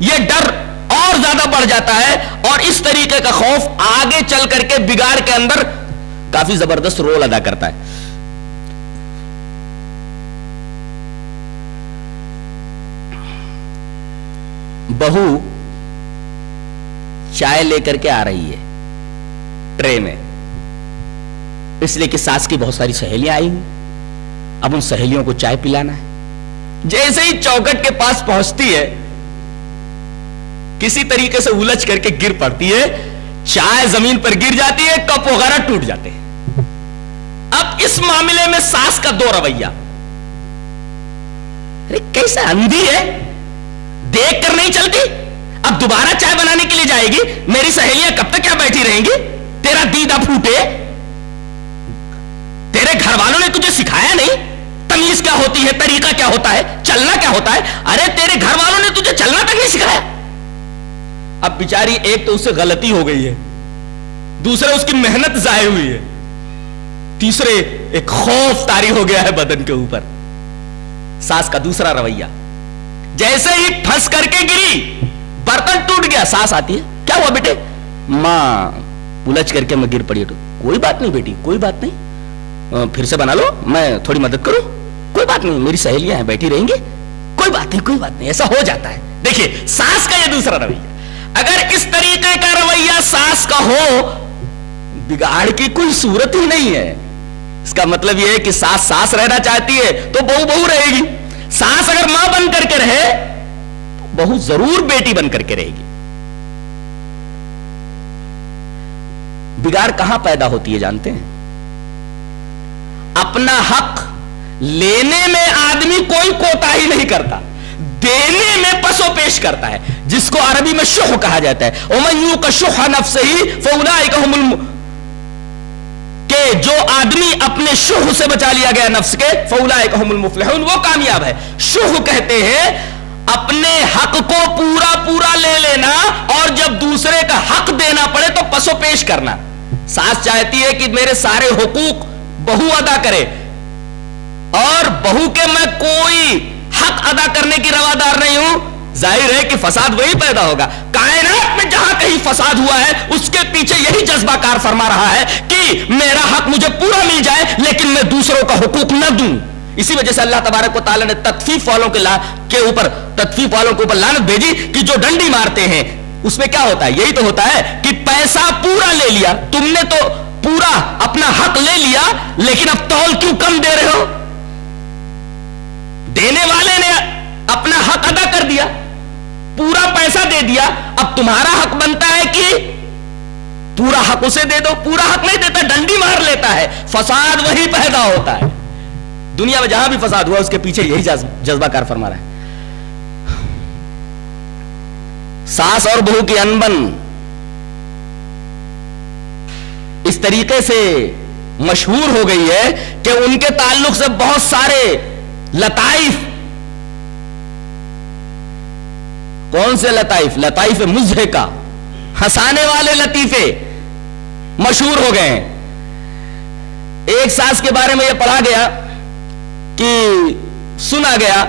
یہ ڈر اور زیادہ بڑھ جاتا ہے، اور اس طریقے کا خوف آگے چل کر کے بگاڑ کے اندر کافی زبردست رول ادا کرتا ہے۔ بہو چائے لے کر کے آ رہی ہے ٹرے میں، اس لیے کہ ساس کی بہت ساری سہیلیاں آئی ہیں، اب ان سہیلیوں کو چائے پلانا ہے۔ جیسے ہی چوکٹ کے پاس پہنچتی ہے، کسی طریقے سے الجھ کر کے گر پڑتی ہے، چائے زمین پر گر جاتی ہے، کپ وغیرہ ٹوٹ جاتے ہیں۔ اب اس معاملے میں ساس کا دو رویہ، کیسا اندھی ہے، دیکھ کر نہیں چلتی، اب دوبارہ چائے بنانے کے لیے جائے گی، میری سہیلیاں کب تک کیا بیٹھی رہیں گی، تیرا دیدہ پھوٹے، تیرے گھر والوں نے تجھے سکھایا نہیں تمیز کیا ہوتی ہے، طریقہ کیا ہوتا ہے، چلنا کیا ہوتا ہے، ارے تیرے گھر والوں نے تجھے چلنا تک نہیں سکھایا۔ اب بیچاری ایک تو اس سے غلطی ہو گئی ہے، دوسرے اس کی محنت ضائع ہوئی ہے، تیسرے ایک خوف طاری ہو گیا ہے بدن کے اوپر۔ ساس کا دوسرا رویہ، جیسے ہی پھنس کر کے گری، برتن ٹوٹ گیا، ساس آتی ہے، کیا ہوا بیٹے؟ ماں الجھ کر کے میں گر پڑی۔ کوئی بات نہیں بیٹی، کوئی بات نہیں، پھر سے بنا لو، میں تھوڑی مدد کروں، کوئی بات نہیں، میری سہیلیاں ہیں بیٹھی رہیں گی، کوئی بات نہیں، کوئی بات نہیں، ایسا ہو جاتا ہے۔ دیکھیے ساس کا یہ دوسرا رویہ، اگر اس طریقے کا رویہ ساس کا ہو، بگاڑ کی کوئی صورت ہی نہیں ہے۔ اس کا مطلب یہ ہے کہ ساس ساس رہنا چاہتی ہے تو بہو بہو رہے گی، ساس اگر ماں بن کر کے رہے تو بہو ضرور بیٹی بن کر کے رہے گی۔ بگاڑ کہاں پیدا ہوتی ہے جانتے ہیں؟ اپنا حق لینے میں آدمی کوئی کوتاہی نہیں کرتا، دینے میں پسو پیش کرتا ہے، جس کو عربی میں شح کہا جاتا ہے۔ وَمَن يُوقَ شُحَّ نَفْسِهِ فَأُولَٰئِكَ هُمُ کہ جو آدمی اپنے شح سے بچا لیا گیا نفس کے، فَأُولَٰئِكَ هُمُ الْمُفْلِحُونَ، وہ کامیاب ہے۔ شح کہتے ہیں اپنے حق کو پورا پورا لے لینا، اور جب دوسرے کا حق دینا پڑے تو پسو پیش کرنا۔ ساس چاہتی ہے کہ میرے سارے حقوق بہو ادا کرے، اور بہو کے میں کوئی حق ادا کرنے کی روادار نہیں ہوں، ظاہر ہے کہ فساد وہی پیدا ہوگا۔ کائنات میں جہاں کہیں فساد ہوا ہے، اس کے پیچھے یہی جذبہ کار فرما رہا ہے کہ میرا حق مجھے پورا مل جائے لیکن میں دوسروں کا حقوق نہ دوں۔ اسی وجہ سے اللہ تبارک و تعالیٰ نے تطفیف والوں کے اوپر لعنت بھیجی کہ جو ڈنڈی مارتے ہیں، اس میں کیا ہوتا ہے؟ یہی تو ہوتا ہے کہ پیسہ پورا لے لیا، تم نے تو پورا اپنا حق لے لیا، لیکن اب تول کیوں کم دے رہے ہو؟ دینے والے نے اپنا حق ادا کر دیا، پورا پیسہ دے دیا، اب تمہارا حق بنتا ہے کہ پورا حق اسے دے دو، پورا حق نہیں دیتا، ڈنڈی مار لیتا ہے، فساد وہی پیدا ہوتا ہے۔ دنیا میں جہاں بھی فساد ہوا اس کے پیچھے یہی جذبہ کار فرما رہا ہے۔ ساس اور بہو کی انبن اس طریقے سے مشہور ہو گئی ہے کہ ان کے تعلق سے بہت سارے لطائف کون سے لطائف؟ لطائف مضحکہ، ہنسانے والے لطیفے مشہور ہو گئے ہیں. ایک ساس کے بارے میں یہ پڑھا گیا کہ سنا گیا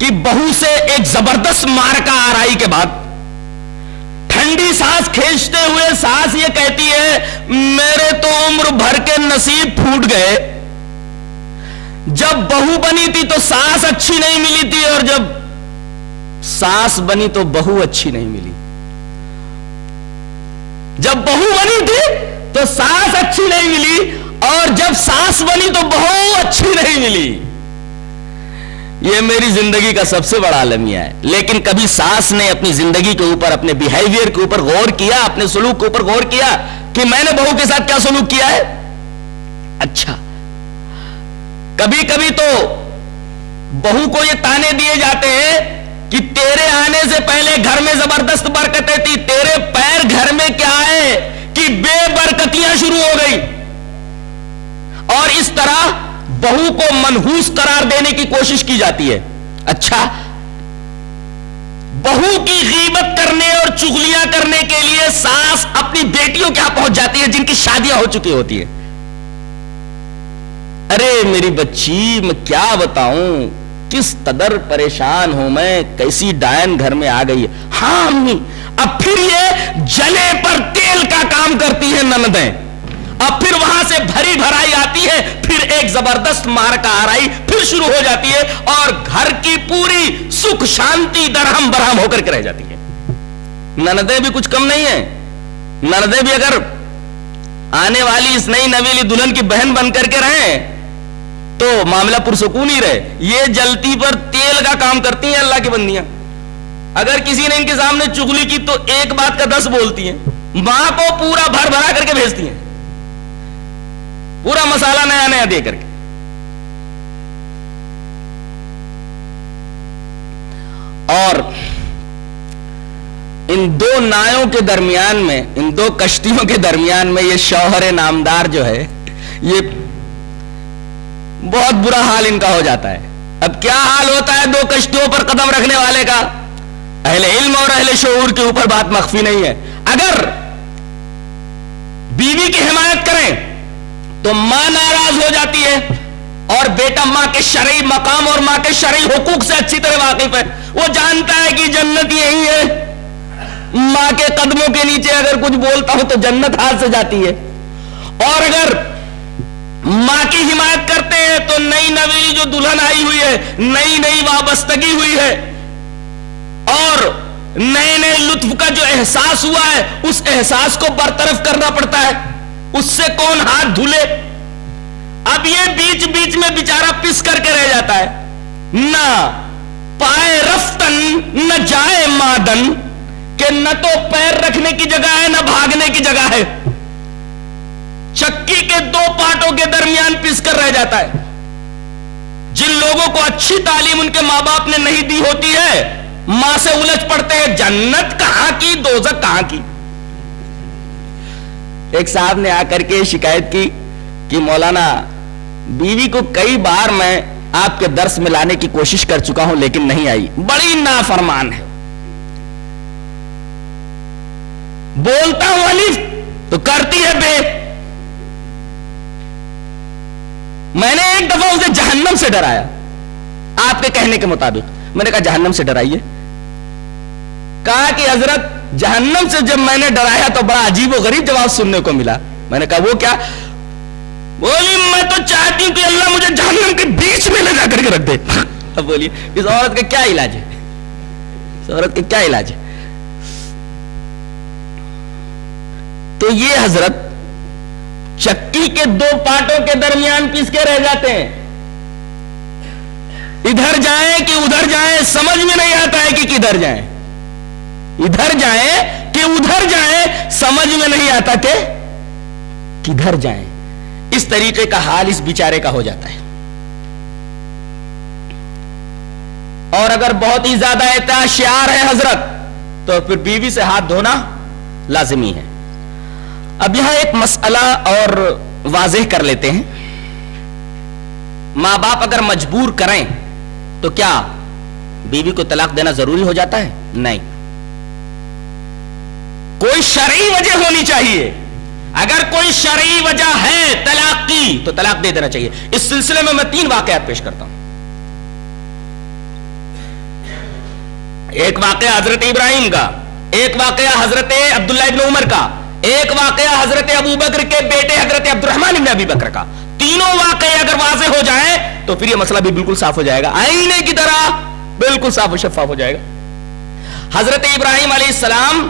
کہ بہو سے ایک زبردست مارکا آرائی کے بعد ٹھنڈی سانس کھینچتے ہوئے ساس یہ کہتی ہے میرے تو عمر بھر کے نصیب پھوٹ گئے. جب بہو بنی تھی تو ساس اچھی نہیں ملی تھی اور جب ساس بنی تو بہو اچھی نہیں ملی. جب بہو بنی تھی تو ساس اچھی نہیں ملی اور جب ساس بنی تو بہو اچھی نہیں ملی. یہ میری زندگی کا سب سے بڑا المیہ ہے. لیکن کبھی ساس نے اپنی زندگی کے اوپر، اپنے بیہیویئر کے اوپر غور کیا، اپنے سلوک کے اوپر غور کیا کہ میں نے بہو کے ساتھ کیا سلوک کیا ہے؟ اچھا، کبھی کبھی تو بہو کو یہ تانے دیے جاتے ہیں کہ تیرے آنے سے پہلے گھر میں زبردست برکتیں تھی، تیرے پیر گھر میں کیا ہے کہ بے برکتیاں شروع ہو گئی. اور اس طرح بہو کو منحوس قرار دینے کی کوشش کی جاتی ہے. اچھا، بہو کی غیبت کرنے اور چغلیاں کرنے کے لیے ساس اپنی بیٹیوں کے یہاں پہنچ جاتی ہے جن کی شادیاں ہو چکی ہوتی ہیں. ارے میری بچی، میں کیا بتاؤں کس قدر پریشان ہوں میں، کیسی ڈائن گھر میں آ گئی ہے. ہاں امی، اب پھر یہ جلے پر تیل کا کام کرتی ہیں نندیں. اب پھر وہاں سے بھری بھرائی آتی ہے، پھر ایک زبردست مارکا آرائی پھر شروع ہو جاتی ہے اور گھر کی پوری سکھ شانتی درہم برہم ہو کر کے رہ جاتی ہے. نندیں بھی کچھ کم نہیں ہیں. نندیں بھی اگر آنے والی اس نئی نویلی دلہن کی بہن بن کر کے رہیں تو معاملہ پرسکون ہی رہے. یہ جلتی پر تیل کا کام کرتی ہیں اللہ کی بندیاں. اگر کسی نے ان کے سامنے چغلی کی تو ایک بات کا 10 بولتی ہیں. ماں کو پورا بھر بھرا کر کے بھیجتی ہیں، پورا مسالہ نیا نیا دے کر کے. اور ان دو نایوں کے درمیان میں، ان دو کشتیوں کے درمیان میں یہ شوہر نامدار جو ہے، یہ بہت برا حال ان کا ہو جاتا ہے. اب کیا حال ہوتا ہے دو کشتیوں پر قدم رکھنے والے کا؟ اہل علم اور اہل شعور کے اوپر بات مخفی نہیں ہے. اگر بیوی کی حمایت کریں تو ماں ناراض ہو جاتی ہے اور بیٹا ماں کے شرعی مقام اور ماں کے شرعی حقوق سے اچھی طرح واقف ہے. وہ جانتا ہے کہ جنت یہی ہے. ماں کے قدموں کے نیچے اگر کچھ بولتا ہوں تو جنت ہاتھ سے جاتی ہے. اور اگر ماں کی حمایت کرتے ہیں تو نئی نویلی جو دلہن آئی ہوئی ہے، نئی نئی وابستگی ہوئی ہے اور نئے نئے لطف کا جو احساس ہوا ہے، اس احساس کو برطرف کرنا پڑتا ہے. اس سے کون ہاتھ دھلے؟ اب یہ بیچ بیچ میں بیچارہ پس کر کے رہ جاتا ہے. نہ پائے رفتن نہ جائے مادن، کہ نہ تو پیر رکھنے کی جگہ ہے نہ بھاگنے کی جگہ ہے. چکی کے دو پاٹوں کے درمیان پس کر رہ جاتا ہے. جن لوگوں کو اچھی تعلیم ان کے ماں باپ نے نہیں دی ہوتی ہے، ماں سے الجھ پڑتے ہیں جنت کہاں کی دوزخ کہاں کی. ایک صاحب نے آ کر کے شکایت کی کہ مولانا بیوی کو کئی بار میں آپ کے درس میں لانے کی کوشش کر چکا ہوں لیکن نہیں آئی، بڑی نافرمان ہے. بولتا ہوں الف تو کرتی ہے بے. میں نے ایک دفعہ اسے جہنم سے ڈرایا آپ کے کہنے کے مطابق. میں نے کہا جہنم سے ڈرائیے. کہا کہ حضرت جہنم سے جب میں نے ڈرایا تو بڑا عجیب و غریب جواب سننے کو ملا. میں نے کہا وہ کیا؟ بولی میں تو چاہتی ہوں کہ اللہ مجھے جہنم کے بیچ میں لے جا کر کے رکھ دے. اب بولیے اس عورت کا کیا علاج ہے؟ اس عورت کا کیا علاج ہے؟ تو یہ حضرت چکی کے دو پاٹوں کے درمیان پس کے رہ جاتے ہیں. ادھر جائیں کہ ادھر جائیں سمجھ میں نہیں آتا ہے کہ کدھر جائیں. ادھر جائیں کہ ادھر جائیں سمجھ میں نہیں آتا کہ کدھر جائیں. اس طریقے کا حال اس بیچارے کا ہو جاتا ہے. اور اگر بہت ہی زیادہ اعتیادشیار ہے حضرت تو پھر بیوی سے ہاتھ دھونا لازمی ہے. اب یہاں ایک مسئلہ اور واضح کر لیتے ہیں. ماں باپ اگر مجبور کریں تو کیا بیوی کو طلاق دینا ضروری ہو جاتا ہے؟ نہیں، کوئی شرعی وجہ ہونی چاہیے. اگر کوئی شرعی وجہ ہے طلاق کی تو طلاق دے دینا چاہیے. اس سلسلے میں 3 واقعات پیش کرتا ہوں. ایک واقعہ حضرت ابراہیم کا، ایک واقعہ حضرت عبداللہ ابن عمر کا، ایک واقعہ حضرت ابو بکر کے بیٹے حضرت عبد الرحمن ابن ابی بکر کا. تینوں واقعے اگر واضح ہو جائیں تو پھر یہ مسئلہ بھی بالکل صاف ہو جائے گا، آئینے کی طرح بالکل صاف و شفاف ہو جائے گا. حضرت ابراہیم علیہ السلام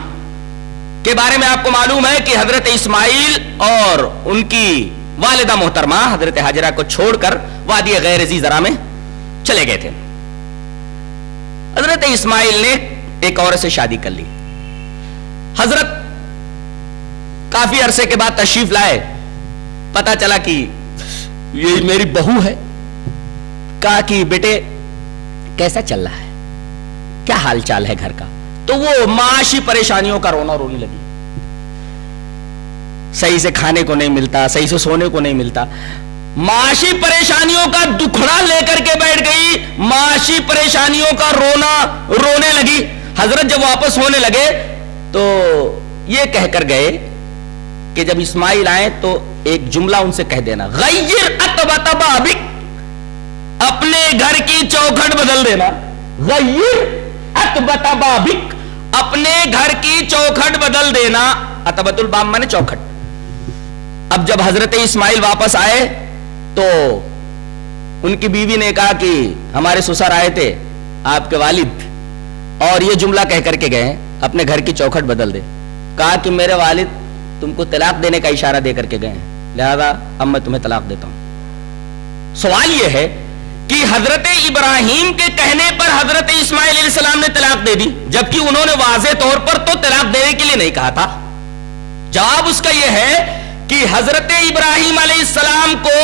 کے بارے میں آپ کو معلوم ہے کہ حضرت اسماعیل اور ان کی والدہ محترمہ حضرت حاجرہ کو چھوڑ کر وادی غیر ذی زرع میں چلے گئے تھے. حضرت اسماعیل نے ایک عورت سے شادی کر لی. حضرت کافی عرصے کے بعد تشریف لائے، پتا چلا کہ یہ میری بہو ہے. کہا کہ بیٹے کیسا چل رہا ہے، کیا حال چال ہے گھر کا؟ تو وہ معاشی پریشانیوں کا رونا رونے لگی. صحیح سے کھانے کو نہیں ملتا، صحیح سے سونے کو نہیں ملتا. معاشی پریشانیوں کا دکھڑا لے کر کے بیٹھ گئی، معاشی پریشانیوں کا رونا رونے لگی. حضرت جب واپس ہونے لگے تو یہ کہہ کر گئے کہ جب اسماعیل آئے تو ایک جملہ ان سے کہہ دینا، غیر اتبت بابک، اپنے گھر کی چوکھٹ بدل دینا. غیر اتبت بابک، اپنے گھر کی چوکھٹ بدل دینا. اتبت الباب مانے چوکھٹ. اب جب حضرت اسماعیل واپس آئے تو ان کی بیوی نے کہا کہ ہمارے سسر آئے تھے آپ کے والد اور یہ جملہ کہہ کر کے گئے اپنے گھر کی چوکھٹ بدل دے. کہا کہ میرے والد تم کو طلاق دینے کا اشارہ دے کر کے گئے ہیں، لہذا اب میں تمہیں طلاق دیتا ہوں. سوال یہ ہے کہ حضرت ابراہیم کے کہنے پر حضرت اسماعیل علیہ السلام نے طلاق دے دی، جبکہ انہوں نے واضح طور پر تو طلاق دینے کے لیے نہیں کہا تھا. جواب اس کا یہ ہے کہ حضرت ابراہیم علیہ السلام کو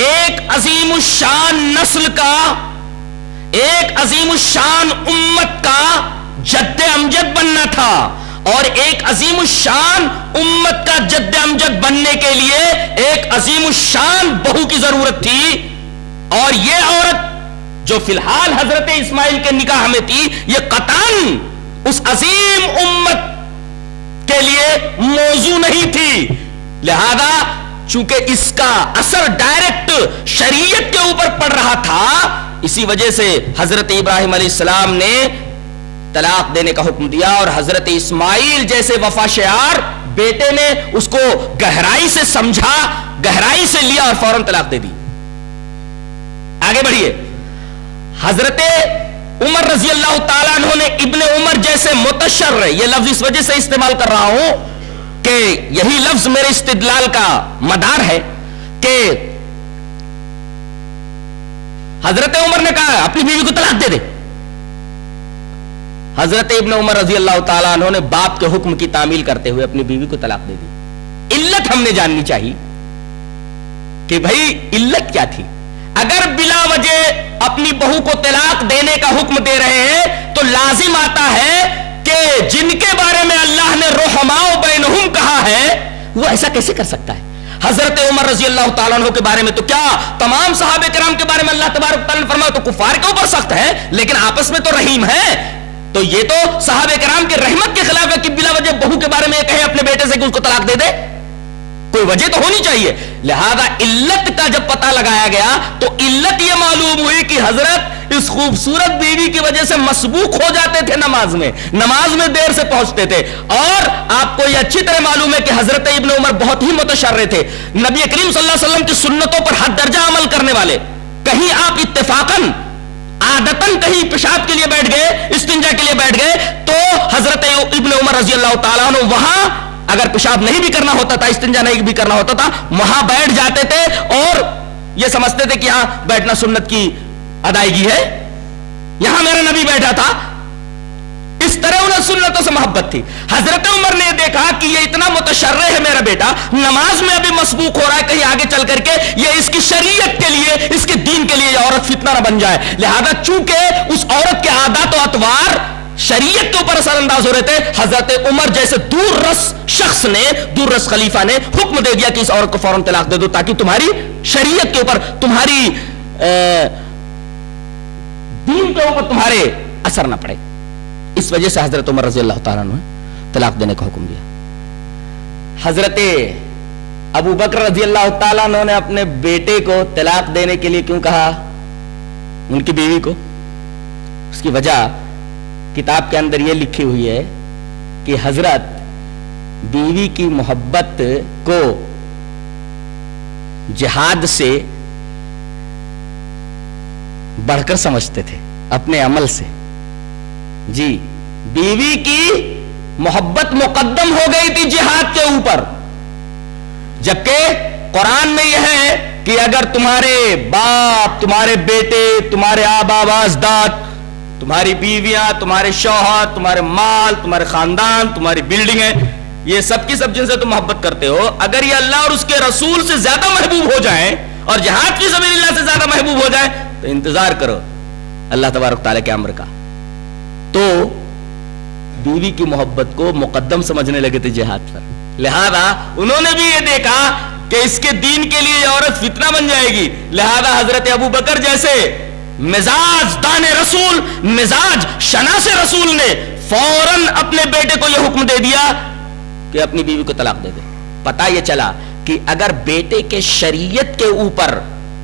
ایک عظیم الشان نسل کا، ایک عظیم الشان امت کا جد امجد بننا تھا، اور ایک عظیم الشان امت کا جد امجد بننے کے لیے ایک عظیم الشان بہو کی ضرورت تھی. اور یہ عورت جو فی الحال حضرت اسماعیل کے نکاح میں تھی، یہ قطعاً اس عظیم امت کے لیے موضوع نہیں تھی. لہذا چونکہ اس کا اثر ڈائریکٹ شریعت کے اوپر پڑ رہا تھا، اسی وجہ سے حضرت ابراہیم علیہ السلام نے طلاق دینے کا حکم دیا، اور حضرت اسماعیل جیسے وفا شعار بیٹے نے اس کو گہرائی سے سمجھا، گہرائی سے لیا اور فوراً طلاق دے دی. آگے بڑھیے. حضرت عمر رضی اللہ تعالیٰ عنہ نے ابن عمر جیسے متشر، یہ لفظ اس وجہ سے استعمال کر رہا ہوں کہ یہی لفظ میرے استدلال کا مدار ہے، کہ حضرت عمر نے کہا اپنی بیوی کو طلاق دے دے. حضرت ابن عمر رضی اللہ تعالیٰ عنہ نے باپ کے حکم کی تعمیل کرتے ہوئے اپنی بیوی کو طلاق دے دی. علت ہم نے جاننی چاہیے کہ بھائی علت کیا تھی. اگر بلا وجہ اپنی بہو کو طلاق دینے کا حکم دے رہے ہیں تو لازم آتا ہے کہ جن کے بارے میں اللہ نے رحماء بینہم کہا ہے وہ ایسا کیسے کر سکتا ہے. حضرت عمر رضی اللہ تعالیٰ عنہ کے بارے میں تو کیا تمام صحابہ کرام کے بارے میں اللہ تبارک تعالیٰ نے فرمایا تو کفار کے اوپر سخت ہے، لیکن آپس میں تو رحیم ہے. تو یہ تو صحابہ کرام کے رحمت کے خلاف ہے کہ بلا وجہ بہو کے بارے میں یہ کہے اپنے بیٹے سے کہ اس کو طلاق دے دے. کوئی وجہ تو ہونی چاہیے. لہذا علت کا جب پتہ لگایا گیا تو علت یہ معلوم ہوئی کہ حضرت اس خوبصورت بیوی کی وجہ سے مسبوق ہو جاتے تھے نماز میں دیر سے پہنچتے تھے. اور آپ کو یہ اچھی طرح معلوم ہے کہ حضرت ابن عمر بہت ہی متشرع تھے، نبی کریم صلی اللہ علیہ وسلم کی سنتوں پر حد درجہ عمل کرنے والے. کہیں آپ اتفاقاً عادتاً کہیں پیشاب کے لیے بیٹھ گئے، استنجا کے لیے بیٹھ گئے تو حضرت ابن عمر رضی اللہ تعالیٰ عنہ وہاں اگر پیشاب نہیں بھی کرنا ہوتا تھا، استنجا نہیں بھی کرنا ہوتا تھا، وہاں بیٹھ جاتے تھے اور یہ سمجھتے تھے کہ یہاں بیٹھنا سنت کی ادائیگی ہے، یہاں میرا نبی بیٹھا تھا. اس طرح انہیں سنتوں سے محبت تھی. حضرت عمر نے دیکھا کہ یہ اتنا متشرع ہے میرا بیٹا، نماز میں ابھی مسبوق ہو رہا ہے، کہیں آگے چل کر کے یہ اس کی شریعت کے لیے، اس کے دین کے لیے یہ عورت فتنہ نہ بن جائے. لہذا چونکہ اس عورت کے عادات و اطوار شریعت کے اوپر اثر انداز ہو رہے تھے، حضرت عمر جیسے دور رس شخص نے، دور رس خلیفہ نے حکم دے دیا کہ اس عورت کو فوراً طلاق دے دو تاکہ تمہاری شریعت کے اوپر، تمہاری دین کے اوپر تمہارے اثر نہ پڑے. اس وجہ سے حضرت عمر رضی اللہ تعالیٰ عنہ نے طلاق دینے کا حکم دیا. حضرت ابو بکر رضی اللہ تعالیٰ عنہ نے اپنے بیٹے کو طلاق دینے کے لیے کیوں کہا ان کی بیوی کو؟ اس کی وجہ کتاب کے اندر یہ لکھی ہوئی ہے کہ حضرت بیوی کی محبت کو جہاد سے بڑھ کر سمجھتے تھے اپنے عمل سے. جی بیوی کی محبت مقدم ہو گئی تھی جہاد کے اوپر، جبکہ قرآن میں یہ ہے کہ اگر تمہارے باپ، تمہارے بیٹے، تمہارے آبا و اجداد، تمہاری بیویاں، تمہارے شوہر، تمہارے مال، تمہارے خاندان، تمہاری بلڈنگیں، یہ سب کی سب جن سے تم محبت کرتے ہو، اگر یہ اللہ اور اس کے رسول سے زیادہ محبوب ہو جائیں اور جہاد فی سبیل اللہ سے زیادہ محبوب ہو جائیں تو انتظار کرو اللہ تبارک تعالیٰ کے امر کا. تو بیوی کی محبت کو مقدم سمجھنے لگے تھے جہاد پر، لہذا انہوں نے بھی یہ دیکھا کہ اس کے دین کے لیے یہ عورت فتنہ بن جائے گی، لہذا حضرت ابو بکر جیسے مزاج دان رسول، مزاج شناس رسول نے فوراً اپنے بیٹے کو یہ حکم دے دیا کہ اپنی بیوی کو طلاق دے دے. پتہ یہ چلا کہ اگر بیٹے کے شریعت کے اوپر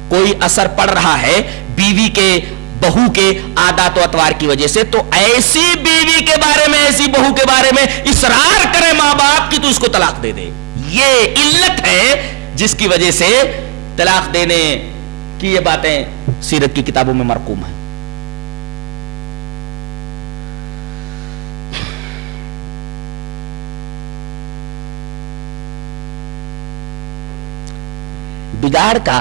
کوئی اثر پڑ رہا ہے بیوی کے، بہو کے عادات و اطوار کی وجہ سے، تو ایسی بیوی کے بارے میں، ایسی بہو کے بارے میں اصرار کرے ماں باپ کی تو اس کو طلاق دے دے. یہ علت ہے جس کی وجہ سے طلاق دینے کی یہ باتیں سیرت کی کتابوں میں مرقوم ہیں. بگاڑ کا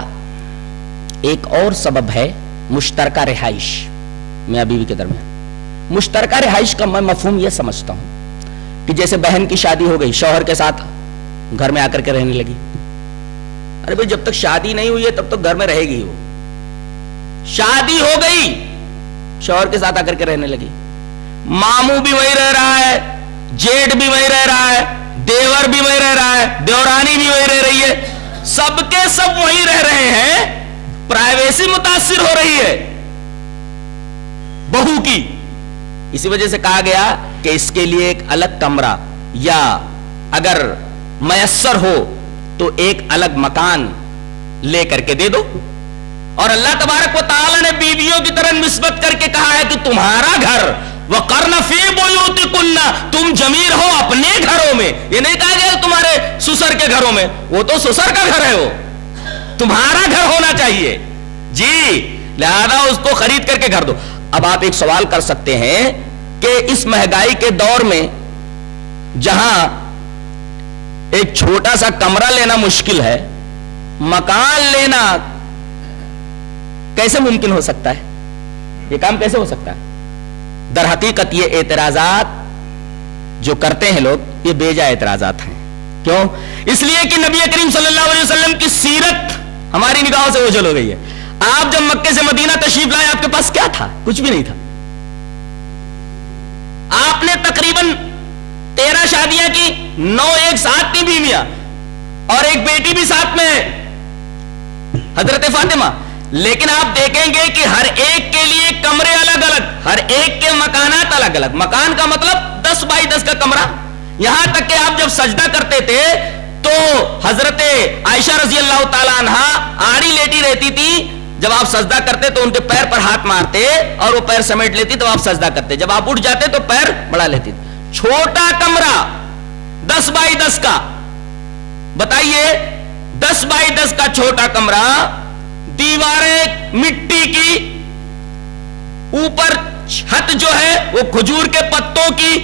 ایک اور سبب ہے مشترکہ رہائش میاں بیوی کے درمیان. مشترکہ رہائش کا میں مفہوم یہ سمجھتا ہوں کہ جیسے بہن کی شادی ہو گئی، شوہر کے ساتھ گھر میں آ کر کے رہنے لگی. ارے بھائی جب تک شادی نہیں ہوئی ہے تب تک گھر میں رہے گی. وہ شادی ہو گئی، شوہر کے ساتھ آ کر کے رہنے لگی. ماموں بھی وہی رہ رہا ہے، جیٹ بھی وہی رہ رہا ہے، دیور بھی وہی رہ رہا ہے، دیورانی بھی وہی رہ رہی ہے، سب کے سب وہی رہ رہے ہیں. پرائیویسی متاثر ہو رہی ہے بہو کی. اسی وجہ سے کہا گیا کہ اس کے لیے ایک الگ کمرہ، یا اگر میسر ہو تو ایک الگ مکان لے کر کے دے دو. اور اللہ تبارک و تعالی نے بیویوں کی طرح نسبت کر کے کہا ہے کہ تمہارا گھر وَقَرْنَ فِي بُيُوتِكُنَّ، تم جمیر ہو اپنے گھروں میں. یہ نہیں کہا گیا تمہارے سسر کے گھروں میں، وہ تو سسر کا گھر ہے، وہ تمہارا گھر ہونا چاہیے. جی لہذا اس کو خرید کر کے گھر دو. اب آپ ایک سوال کر سکتے ہیں کہ اس مہنگائی کے دور میں جہاں ایک چھوٹا سا کمرہ لینا مشکل ہے، مکان لینا کیسے ممکن ہو سکتا ہے؟ یہ کام کیسے ہو سکتا ہے؟ در حقیقت یہ اعتراضات جو کرتے ہیں لوگ، یہ بے جا اعتراضات ہیں. کیوں؟ اس لیے کہ نبی کریم صلی اللہ علیہ وسلم کی سیرت ہماری نگاہوں سے اوجھل ہو گئی ہے. آپ جب مکے سے مدینہ تشریف لائے آپ کے پاس کیا تھا؟ کچھ بھی نہیں تھا. آپ نے تقریباً 13 شادیاں کی، 9 ایک ساتھ کی بیویاں اور ایک بیٹی بھی ساتھ میں ہے حضرت فاطمہ. لیکن آپ دیکھیں گے کہ ہر ایک کے لیے کمرے الگ الگ، ہر ایک کے مکانات الگ الگ. مکان کا مطلب 10 بائی 10 کا کمرہ. یہاں تک کہ آپ جب سجدہ کرتے تھے تو حضرت عائشہ رضی اللہ تعالی عنہ آڑی لیٹی رہتی تھی. جب آپ سجدہ کرتے تو ان کے پیر پر ہاتھ مارتے اور وہ پیر سمیٹ لیتی تو آپ سجدہ کرتے. جب آپ اٹھ جاتے تو پیر بڑھا لیتی. چھوٹا کمرہ 10 بائی 10 کا. بتائیے 10 بائی 10 کا چھوٹا کمرہ، دیواریں مٹی کی، اوپر چھت جو ہے وہ کھجور کے پتوں کی،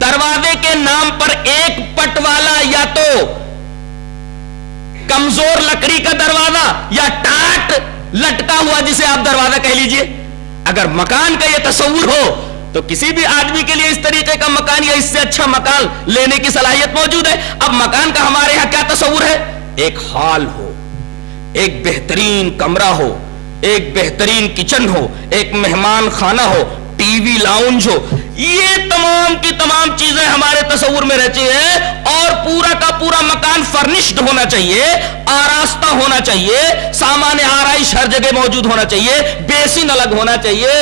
دروازے کے نام پر ایک پٹ والا یا تو کمزور لکڑی کا دروازہ یا ٹاٹ لٹکا ہوا جسے آپ دروازہ کہہ لیجئے. اگر مکان کا یہ تصور ہو تو کسی بھی آدمی کے لیے اس طریقے کا مکان یا اس سے اچھا مکان لینے کی صلاحیت موجود ہے. اب مکان کا ہمارے ہاں کیا تصور ہے؟ ایک ہال ہو، ایک بہترین کمرہ ہو، ایک بہترین کچن ہو، ایک مہمان خانہ ہو، ٹی وی لاؤنج ہو. یہ تمام کی تمام چیزیں ہمارے تصور میں رہتی ہیں، اور پورا کا پورا مکان فرنشڈ ہونا چاہیے، آراستہ ہونا چاہیے، سامان آرائش ہر جگہ موجود ہونا چاہیے، بیسن الگ ہونا چاہیے،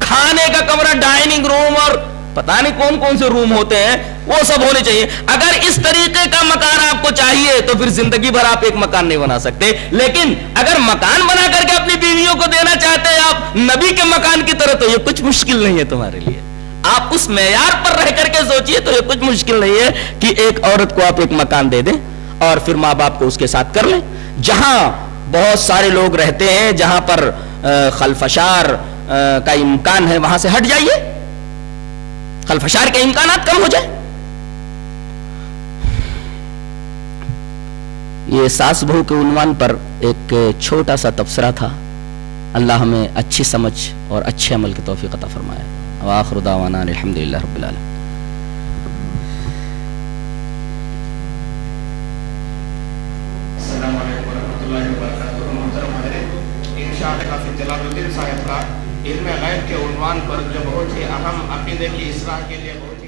کھانے کا کمرہ، ڈائننگ روم اور پتہ نہیں کون کون سے روم ہوتے ہیں وہ سب ہونے چاہیے۔ اگر اس طریقے کا مکان آپ کو چاہیے تو پھر زندگی بھر آپ ایک مکان نہیں بنا سکتے، لیکن اگر مکان بنا کر کے اپنی بیویوں کو دینا چاہتے ہیں آپ نبی کے مکان کی طرح، تو یہ کچھ مشکل نہیں ہے تمہارے لیے۔ آپ اس معیار پر رہ کر کے سوچئے تو یہ کچھ مشکل نہیں ہے کہ ایک عورت کو آپ ایک مکان دے دیں اور پھر ماں باپ کو اس کے ساتھ کر لیں۔ جہاں بہت سارے لوگ رہتے ہیں، جہاں پر خلفشار کا امکان ہے، وہاں سے ہٹ جائیے، خلفشار کے امکانات کم ہو جائے۔ یہ ساس بہو کے عنوان پر ایک چھوٹا سا تبصرہ تھا۔ اللہ ہمیں اچھی سمجھ اور اچھے عمل کی توفیق عطا فرمائے۔ وآخر دعوانا الحمدللہ رب العالمین۔ السلام علیکم ورحمۃ اللہ وبرکاتہ۔ محترم حضرات، انشاءاللہ حافظ جلال الدین صاحب کا علم غیب کے عنوان پر جو بہت ہی اہم عقیدے کی اصلاح کے لیے بہت